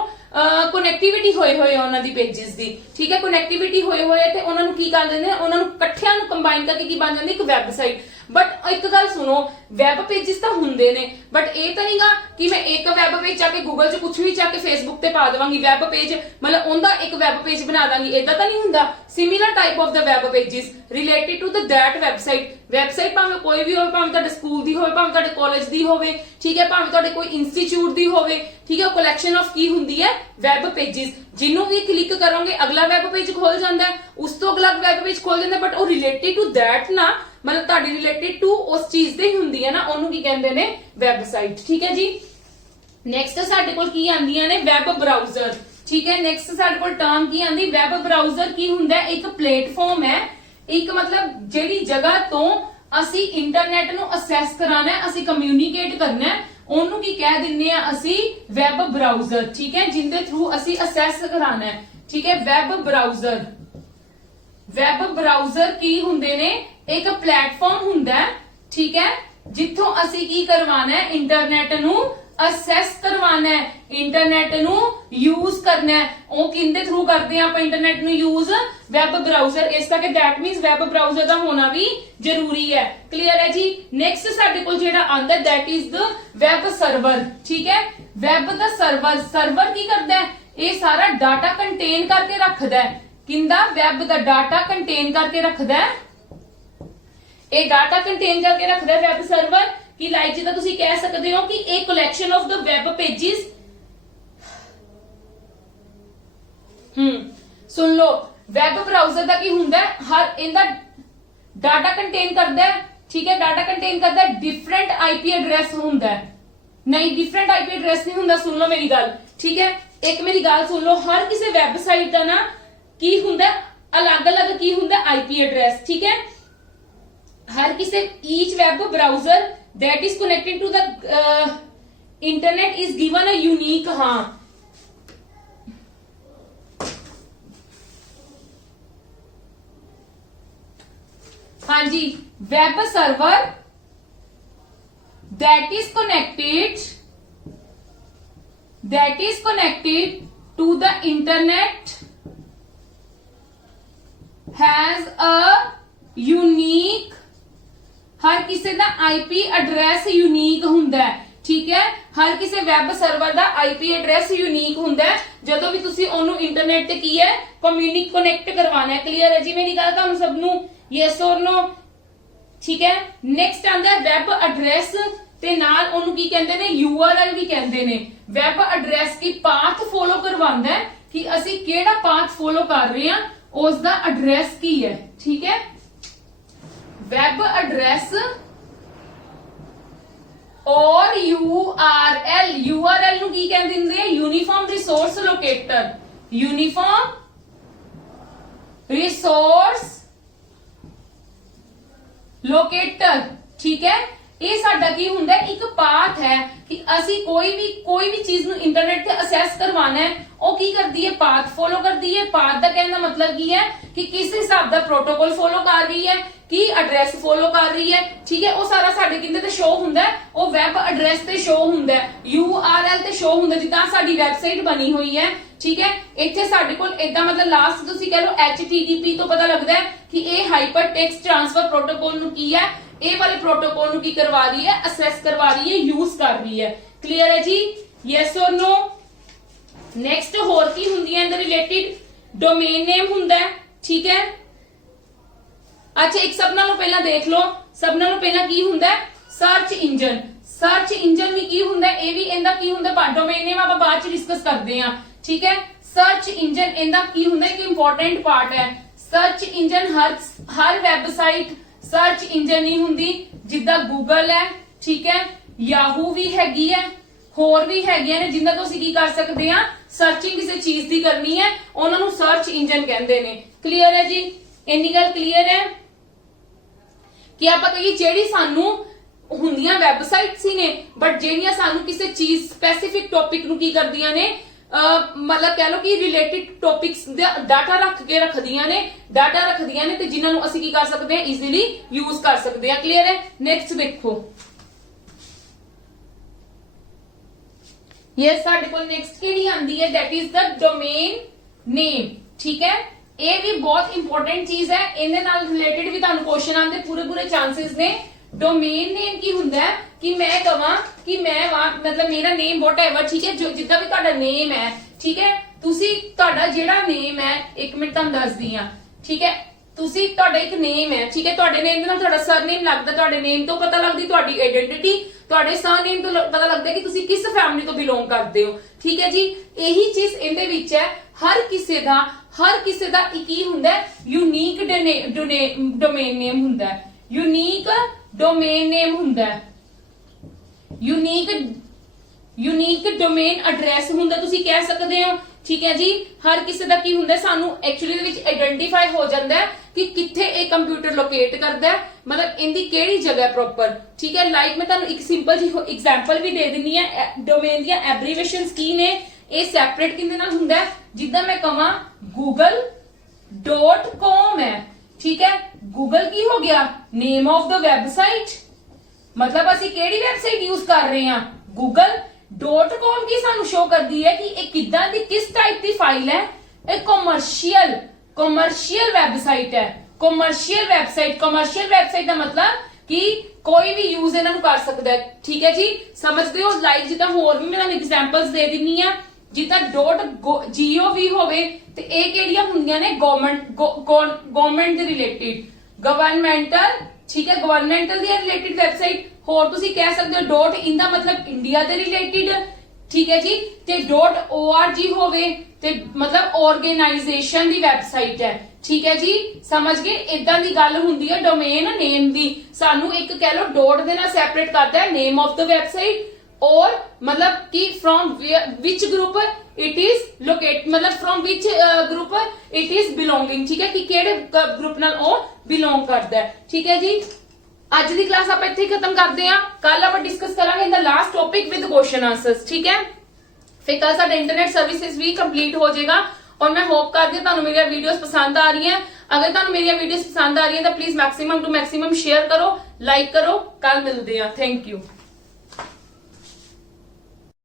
कनेक्टिविटी होए होए उन्हां दी पेजिस दी, ठीक है। कनेक्टिविटी होए होए ते उन्हां नू की कर दिंदे ने, उन्हां नू इकट्ठियां नू कंबाइन करके की बन जांदी एक वैबसाइट। बट एक गल सुनो, वैब पेजिस तो हुंदे ने, बट ये तो नहीं गा कि मैं एक वैब पेज जाके गूगल च कुछ भी जाके फेसबुक ते पा देवांगी वैब पेज, मतलब उनका एक वैब पेज बना दांगी, इदा तो नहीं हुंदा। Similar type of the web pages related to the that website. Website भावें कोई भी हो, भावें तुहाडे स्कूल दी होवे, भावें तुहाडे कॉलेज दी होवे, ठीक है, भावें तुहाडे कोई इंस्टीट्यूट दी होवे, ठीक है, कलैक्शन ऑफ की हुंदी है वैब पेजिस। जिन्हों भी क्लिक करोगे अगला वैब पेज खोल जाता है, उस तो अगला वैब पेज खोल जाता है, बट वो रिलेटेड टू दैट ना, मतलब तुहाडी रिलेटेड टू उस चीज ते ही हुंदी है ना, ओनू की कहंदे ने वैबसाइट, ठीक है जी। नेक्स्ट साडे कोल की आंदियां ने वैब ब्राउजर, ठीक है। नेक्स्ट साडे कोल टर्म की आंदी वैब ब्राउजर की हुंदा है एक प्लेटफॉर्म है, एक मतलब जेड़ी जगह तो असी इंटरनेट नू असेस कराना है, असी कम्युनिकेट करना है, ओनू की कह दिन्ने आ असी वैब ब्राउजर, ठीक है, जिंदे थ्रू असी असेस कराना है, ठीक है। वैब ब्राउजर, वैब ब्राउजर की हुंदे ने एक प्लेटफॉर्म हुंदा है, ठीक है, जिथों असी की करवाना है इंटरनेट नू असेस करवाना है, इंटरनेट नू यूज करना है। वो किंदे थ्रू करते हैं आप इंटरनेट नू यूज, वैब ब्राउजर। इस करके दैट मींस वैब ब्राउजर का होना भी जरूरी है। क्लियर है जी। नेक्स्ट साडे कोल जेड़ा आंदा that is the web server, ठीक है। वैब दा सर्वर, सर्वर की करदा है, ये सारा डाटा कंटेन करके रखदा है, किंदा वैब दा डाटा कंटेन करके रखदा है, ये डाटा कंटेन करके रखदा है वैब सर्वर की लाइक जिदा तुसी कह सकते हो कि एक collection of the web pages. Soon low, web browser दा की हुंदा है, हर इंदा डाटा कंटेन करदा है, ठीक है, डाटा कंटेन करदा है, डिफरेंट आईपी एड्रेस हुंदा है, नहीं डिफरेंट आईपी एड्रेस नहीं हुंदा। सुन लो मेरी गल, ठीक है, एक मेरी गल सुन लो, हर किसी वैबसाइट दा ना की हुंदा अलग अलग की हुंदा आईपी एड्रेस, ठीक है। हर किसी each web browser that is connected to the internet is given a unique, हाँ जी, web server that is connected to the internet has a unique, हर किसी का आईपी एड्रेस यूनिक हुंदा है, ठीक है। हर किसी वैब सर्वर का आईपी एड्रेस यूनिक हुंदा है जदों भी तुसी ओनू इंटरनेट ते की है कनेक्ट करवाना है। क्लियर है जी मेरी गल तुहानू सबनू, यस और नो, ठीक है। नेक्स्ट आंदा है वैब एड्रेस ते नाल ओनू की कहंदे ने यूआरएल भी कहंदे ने। वैब एड्रेस की पाथ फॉलो करवांदा है कि असी केड़ा पाथ फॉलो कर रहे हैं, ਉਸ ਦਾ ਐਡਰੈਸ ਕੀ ਹੈ, ਠੀਕ ਹੈ। ਵੈਬ ਐਡਰੈਸ ਔਰ URL ਨੂੰ ਕੀ ਕਹਿੰਦੇ ਹੁੰਦੇ ਆ, uniform resource locator, uniform resource locator, ਠੀਕ ਹੈ। ਇਹ ਸਾਡਾ ਕੀ ਹੁੰਦਾ ਹੈ, ਇੱਕ ਪਾਥ ਹੈ ਕਿ ਅਸੀਂ ਕੋਈ ਵੀ ਚੀਜ਼ ਨੂੰ ਇੰਟਰਨੈਟ ਤੇ ਅਸੈਸ ਕਰਵਾਣਾ ਹੈ, ਉਹ ਕੀ ਕਰਦੀ ਹੈ, ਪਾਥ ਫੋਲੋ ਕਰਦੀ ਹੈ। ਪਾਥ ਦਾ ਕਹਿਣ ਦਾ ਮਤਲਬ ਕੀ ਹੈ ਕਿ ਕਿਸ ਹਿਸਾਬ ਦਾ ਪ੍ਰੋਟੋਕੋਲ ਫੋਲੋ ਕਰ ਰਹੀ ਹੈ, ਕੀ ਐਡਰੈਸ ਫੋਲੋ ਕਰ ਰਹੀ ਹੈ, ਠੀਕ ਹੈ। ਉਹ ਸਾਰਾ ਸਾਡੇ ਕਿੰਦੇ ਤੇ ਸ਼ੋ ਹੁੰਦਾ ਹੈ, ਉਹ ਵੈਬ ਐਡਰੈਸ ਤੇ ਸ਼ੋ ਹੁੰਦਾ ਹੈ, URL ਤੇ ਸ਼ੋ ਹੁੰਦਾ, ਜਿੱਦਾਂ ਸਾਡੀ ਵੈਬਸਾਈਟ ਬਣੀ ਹੋਈ ਹੈ, ਠੀਕ ਹੈ। ਇੱਥੇ ਸਾਡੇ ਕੋਲ ਇਦਾਂ ਮਤਲਬ ਲਾਸਟ ਤੁਸੀਂ ਕਹ ਲਓ HTTP ਤੋਂ ਪਤਾ ਲੱਗਦਾ ਹੈ ਕਿ ਇਹ ਹਾਈਪਰ ਟੈਕਸਟ ਟ੍ਰਾਂਸਫਰ ਪ੍ਰੋਟੋਕੋਲ ਨੂੰ ਕੀ ਹੈ, ਇਹ ਵਾਲੇ ਪ੍ਰੋਟੋਕੋਲ ਨੂੰ ਕੀ ਕਰਵਾ ਰਹੀ ਹੈ, ਅਸੈਸ ਕਰਵਾ ਰਹੀ ਹੈ, ਯੂਜ਼ ਕਰ ਰਹੀ ਹੈ। ਕਲੀਅਰ ਹੈ ਜੀ, ਯੈਸ অর ਨੋ। ਨੈਕਸਟ ਹੋਰ ਕੀ ਹੁੰਦੀਆਂ ਇਹਦੇ ਰਿਲੇਟਿਡ, ਡੋਮੇਨ ਨੇਮ ਹੁੰਦਾ ਹੈ, ਠੀਕ ਹੈ। ਅੱਛਾ, ਇੱਕ ਸਭ ਨਾਲੋਂ ਪਹਿਲਾਂ ਦੇਖ ਲਓ, ਸਭ ਨਾਲੋਂ ਪਹਿਲਾਂ ਕੀ ਹੁੰਦਾ ਹੈ, ਸਰਚ ਇੰਜਨ। ਸਰਚ ਇੰਜਨ ਵੀ ਕੀ ਹੁੰਦਾ ਹੈ, ਇਹ ਵੀ ਇਹਦਾ ਕੀ ਹੁੰਦਾ, ਡੋਮੇਨ ਨੇਮ ਆਪਾਂ ਬਾਅਦ ਚ ਡਿਸਕਸ ਕਰਦੇ ਹਾਂ, ਠੀਕ ਹੈ। ਸਰਚ ਇੰਜਨ ਇਹਦਾ ਕੀ ਹੁੰਦਾ, ਇੱਕ ਇੰਪੋਰਟੈਂਟ ਪਾਰਟ ਹੈ। ਸਰਚ ਇੰਜਨ ਹਰ ਵੈਬਸਾਈਟ ਸਰਚ ਇੰਜਨ ਨਹੀਂ ਹੁੰਦੀ, ਜਿੱਦਾਂ ਗੂਗਲ ਹੈ, ਠੀਕ ਹੈ, ਯਾਹੂ ਵੀ ਹੈਗੀ ਹੈ, ਹੋਰ ਵੀ ਹੈਗੀਆਂ ਨੇ ਜਿੰਨਾਂ ਤੋਂ ਅਸੀਂ ਕੀ ਕਰ ਸਕਦੇ ਹਾਂ, ਸਰਚਿੰਗ ਕਿਸੇ ਚੀਜ਼ ਦੀ ਕਰਨੀ ਹੈ, ਉਹਨਾਂ ਨੂੰ ਸਰਚ ਇੰਜਨ ਕਹਿੰਦੇ ਨੇ। ਕਲੀਅਰ ਹੈ ਜੀ, ਇੰਨੀ ਗੱਲ ਕਲੀਅਰ ਹੈ ਕਿ ਆਪਾਂ ਕਹੀਏ ਜਿਹੜੀ ਸਾਨੂੰ ਹੁੰਦੀਆਂ ਵੈਬਸਾਈਟਸ ਹੀ ਨੇ, ਬਟ ਜਿਹੜੀਆਂ ਸਾਨੂੰ ਕਿਸੇ ਚੀਜ਼ ਸਪੈਸੀਫਿਕ ਟੌਪਿਕ ਨੂੰ ਕੀ ਕਰਦੀਆਂ ਨੇ, ਮਤਲਬ ਕਹਿ ਲਓ ਕਿ ਰਿਲੇਟਿਡ ਟੌਪਿਕਸ ਦਾ ਡਾਟਾ ਰੱਖਦੀਆਂ ਨੇ ਤੇ ਜਿਨ੍ਹਾਂ ਨੂੰ ਅਸੀਂ ਕੀ ਕਰ ਸਕਦੇ ਹਾਂ, ਈਜ਼ੀਲੀ ਯੂਜ਼ ਕਰ ਸਕਦੇ ਹਾਂ। ਕਲੀਅਰ ਹੈ। ਨੈਕਸਟ ਦੇਖੋ, ਯੈਸ ਸਾਡੇ ਕੋਲ ਨੈਕਸਟ ਕਿਹੜੀ ਆਂਦੀ ਹੈ, ਦੈਟ ਇਜ਼ ਦ ਡੋਮੇਨ ਨੇਮ, ਠੀਕ ਹੈ। ਇਹ ਵੀ ਬਹੁਤ ਇੰਪੋਰਟੈਂਟ ਚੀਜ਼ ਹੈ, ਇਹਦੇ ਨਾਲ ਰਿਲੇਟਿਡ ਵੀ ਤੁਹਾਨੂੰ ਕੁਐਸਚਨ ਆਉਂਦੇ ਪੂਰੇ ਚਾਂਸਸ ਨੇ। ਡੋਮੇਨ ਨੇਮ ਕੀ ਹੁੰਦਾ ਹੈ ਕਿ ਮੈਂ ਕਹਾਂ ਕਿ ਮੈਂ ਮਤਲਬ ਮੇਰਾ ਨੇਮ ਵਟਐਵਰ, ਠੀਕ ਹੈ, ਜੋ ਜਿੱਦਾਂ ਵੀ ਤੁਹਾਡਾ ਨੇਮ ਹੈ, ਠੀਕ ਹੈ, ਤੁਸੀਂ ਤੁਹਾਡਾ ਜਿਹੜਾ ਨੇਮ ਹੈ, ਇੱਕ ਮਿੰਟ ਤੁਹਾਨੂੰ ਦੱਸਦੀ ਆ, ਠੀਕ ਹੈ। ਤੁਸੀਂ ਤੁਹਾਡਾ ਇੱਕ ਨੇਮ ਹੈ, ਠੀਕ ਹੈ, ਤੁਹਾਡੇ ਨੇਮ ਦੇ ਨਾਲ ਤੁਹਾਡਾ ਸਰਨੇਮ ਲੱਗਦਾ, ਤੁਹਾਡੇ ਨੇਮ ਤੋਂ ਪਤਾ ਲੱਗਦੀ ਤੁਹਾਡੀ ਆਇਡੈਂਟੀਟੀ, ਤੁਹਾਡੇ ਸਰਨੇਮ ਤੋਂ ਪਤਾ ਲੱਗਦਾ ਕਿ ਤੁਸੀਂ ਕਿਸ ਫੈਮਿਲੀ ਤੋਂ ਬਿਲੋਂਗ ਕਰਦੇ ਹੋ, ਠੀਕ ਹੈ ਜੀ। ਇਹੀ ਚੀਜ਼ ਇਹਦੇ ਵਿੱਚ ਹੈ, ਹਰ ਕਿਸੇ ਦਾ ਇੱਕ ਹੀ ਹੁੰਦਾ, ਯੂਨੀਕ ਡੋਮੇਨ ਨੇਮ ਹੁੰਦਾ ਹੈ, ਯੂਨੀਕ ਡੋਮੇਨ ਨੇਮ ਹੁੰਦਾ ਹੈ, ਯੂਨੀਕ ਡੋਮੇਨ ਐਡਰੈਸ ਹੁੰਦਾ, ਤੁਸੀਂ ਕਹਿ ਸਕਦੇ ਹੋ, ਠੀਕ ਹੈ ਜੀ। ਹਰ ਕਿਸੇ ਦਾ ਕੀ ਹੁੰਦਾ, ਸਾਨੂੰ ਐਕਚੁਅਲੀ ਦੇ ਵਿੱਚ ਆਇਡੈਂਟੀਫਾਈ ਹੋ ਜਾਂਦਾ ਹੈ ਕਿ ਕਿੱਥੇ ਇਹ ਕੰਪਿਊਟਰ ਲੋਕੇਟ ਕਰਦਾ ਹੈ, ਮਤਲਬ ਇਹਦੀ ਕਿਹੜੀ ਜਗ੍ਹਾ ਪ੍ਰੋਪਰ, ਠੀਕ ਹੈ। ਲਾਈਕ ਮੈਂ ਤੁਹਾਨੂੰ ਇੱਕ ਸਿੰਪਲ ਜੀ ਐਗਜ਼ਾਮਪਲ ਵੀ ਦੇ ਦਿੰਨੀ ਹੈ, ਡੋਮੇਨ ਦੀਆਂ ਐਬਰੀਵੇਸ਼ਨਸ ਕੀ ਨੇ, ਇਹ ਸੈਪਰੇਟ ਕਿਹਦੇ ਨਾਲ ਹੁੰਦਾ ਹੈ, ਜਿੱਦਾਂ ਮੈਂ ਕਹਾਂ google.com ਹੈ, ਠੀਕ ਹੈ। ਗੂਗਲ ਕੀ ਹੋ ਗਿਆ, ਨੇਮ ਆਫ ਦ ਵੈਬਸਾਈਟ, ਮਤਲਬ ਅਸੀਂ ਕਿਹੜੀ ਵੈਬਸਾਈਟ ਯੂਜ਼ ਕਰ ਰਹੇ ਹਾਂ, google.com ਕੀ ਸਾਨੂੰ ਸ਼ੋ ਕਰਦੀ ਹੈ ਕਿ ਇਹ ਕਿੱਦਾਂ ਦੀ ਕਿਸ ਟਾਈਪ ਦੀ ਫਾਈਲ ਹੈ, ਇਹ ਕਮਰਸ਼ੀਅਲ ਵੈਬਸਾਈਟ ਹੈ। ਕਮਰਸ਼ੀਅਲ ਵੈਬਸਾਈਟ ਦਾ ਮਤਲਬ ਕਿ ਕੋਈ ਵੀ ਯੂਜ਼ ਇਹਨਾਂ ਨੂੰ ਕਰ ਸਕਦਾ ਹੈ, ਠੀਕ ਹੈ ਜੀ, ਸਮਝਦੇ ਹੋ। ਲਾਈਕ ਜਿੱਦਾਂ ਹੋਰ ਵੀ ਮੈਂ ਤੁਹਾਨੂੰ ਐਗਜ਼ਾਮਪਲਸ ਦੇ ਦਿੰਨੀ ਆ, ਜਿੱਦਾਂ .gov ਹੋਵੇ ਤੇ ਇਹ ਕਿਹੜੀਆਂ ਹੁੰਦੀਆਂ ਨੇ, ਗਵਰਨਮੈਂਟ ਦੇ ਰਿਲੇਟਿਡ, ਗਵਰਨਮੈਂਟਲ, ਠੀਕ ਹੈ, ਗਵਰਨਮੈਂਟਲ ਦੀ ਰਿਲੇਟਿਡ ਵੈਬਸਾਈਟ। ਹੋਰ ਤੁਸੀਂ ਕਹਿ ਸਕਦੇ ਹੋ .in ਦਾ ਮਤਲਬ ਇੰਡੀਆ ਦੇ ਰਿਲੇਟਿਡ, ਠੀਕ ਹੈ ਜੀ, ਤੇ .org ਹੋਵੇ ਤੇ ਮਤਲਬ ਆਰਗੇਨਾਈਜੇਸ਼ਨ ਦੀ ਵੈਬਸਾਈਟ ਹੈ, ਠੀਕ ਹੈ ਜੀ, ਸਮਝ ਗਏ। ਇਦਾਂ ਦੀ ਗੱਲ ਹੁੰਦੀ ਹੈ ਡੋਮੇਨ ਨੇਮ ਦੀ, ਸਾਨੂੰ ਇੱਕ ਕਹਿ ਲਓ ਡੋਟ ਦੇ ਨਾਲ ਸੈਪਰੇਟ ਕਰਦਾ ਹੈ ਨੇਮ ਆਫ ਦ ਵੈਬਸਾਈਟ, और मतलब कि from which group it is locate, मतलब from which group it is belonging, ठीक है, कि केड़े ग्रुप नाल ओ बिलोंग करदा है, ठीक है जी। ਅੱਜ ਦੀ ਕਲਾਸ ਆਪਾਂ ਇੱਥੇ ਖਤਮ ਕਰਦੇ ਹਾਂ, ਕੱਲ ਆਪਾਂ ਡਿਸਕਸ ਕਰਾਂਗੇ in the last topic with question answers, ਠੀਕ ਹੈ। ਫਿਰ ਕੱਲ ਸਾਡਾ ਇੰਟਰਨੈਟ ਸਰਵਿਸਿਜ਼ ਵੀ ਕੰਪਲੀਟ ਹੋ ਜਾਏਗਾ और मैं होप करती हूँ ਤੁਹਾਨੂੰ ਮੇਰੀਆਂ ਵੀਡੀਓਜ਼ ਪਸੰਦ ਆ ਰਹੀਆਂ। अगर ਤੁਹਾਨੂੰ ਮੇਰੀਆਂ ਵੀਡੀਓਜ਼ ਪਸੰਦ ਆ ਰਹੀਆਂ ਤਾਂ please maximum to maximum share ਕਰੋ, ਲਾਈਕ ਕਰੋ। ਕੱਲ ਮਿਲਦੇ ਹਾਂ, ਥੈਂਕ ਯੂ।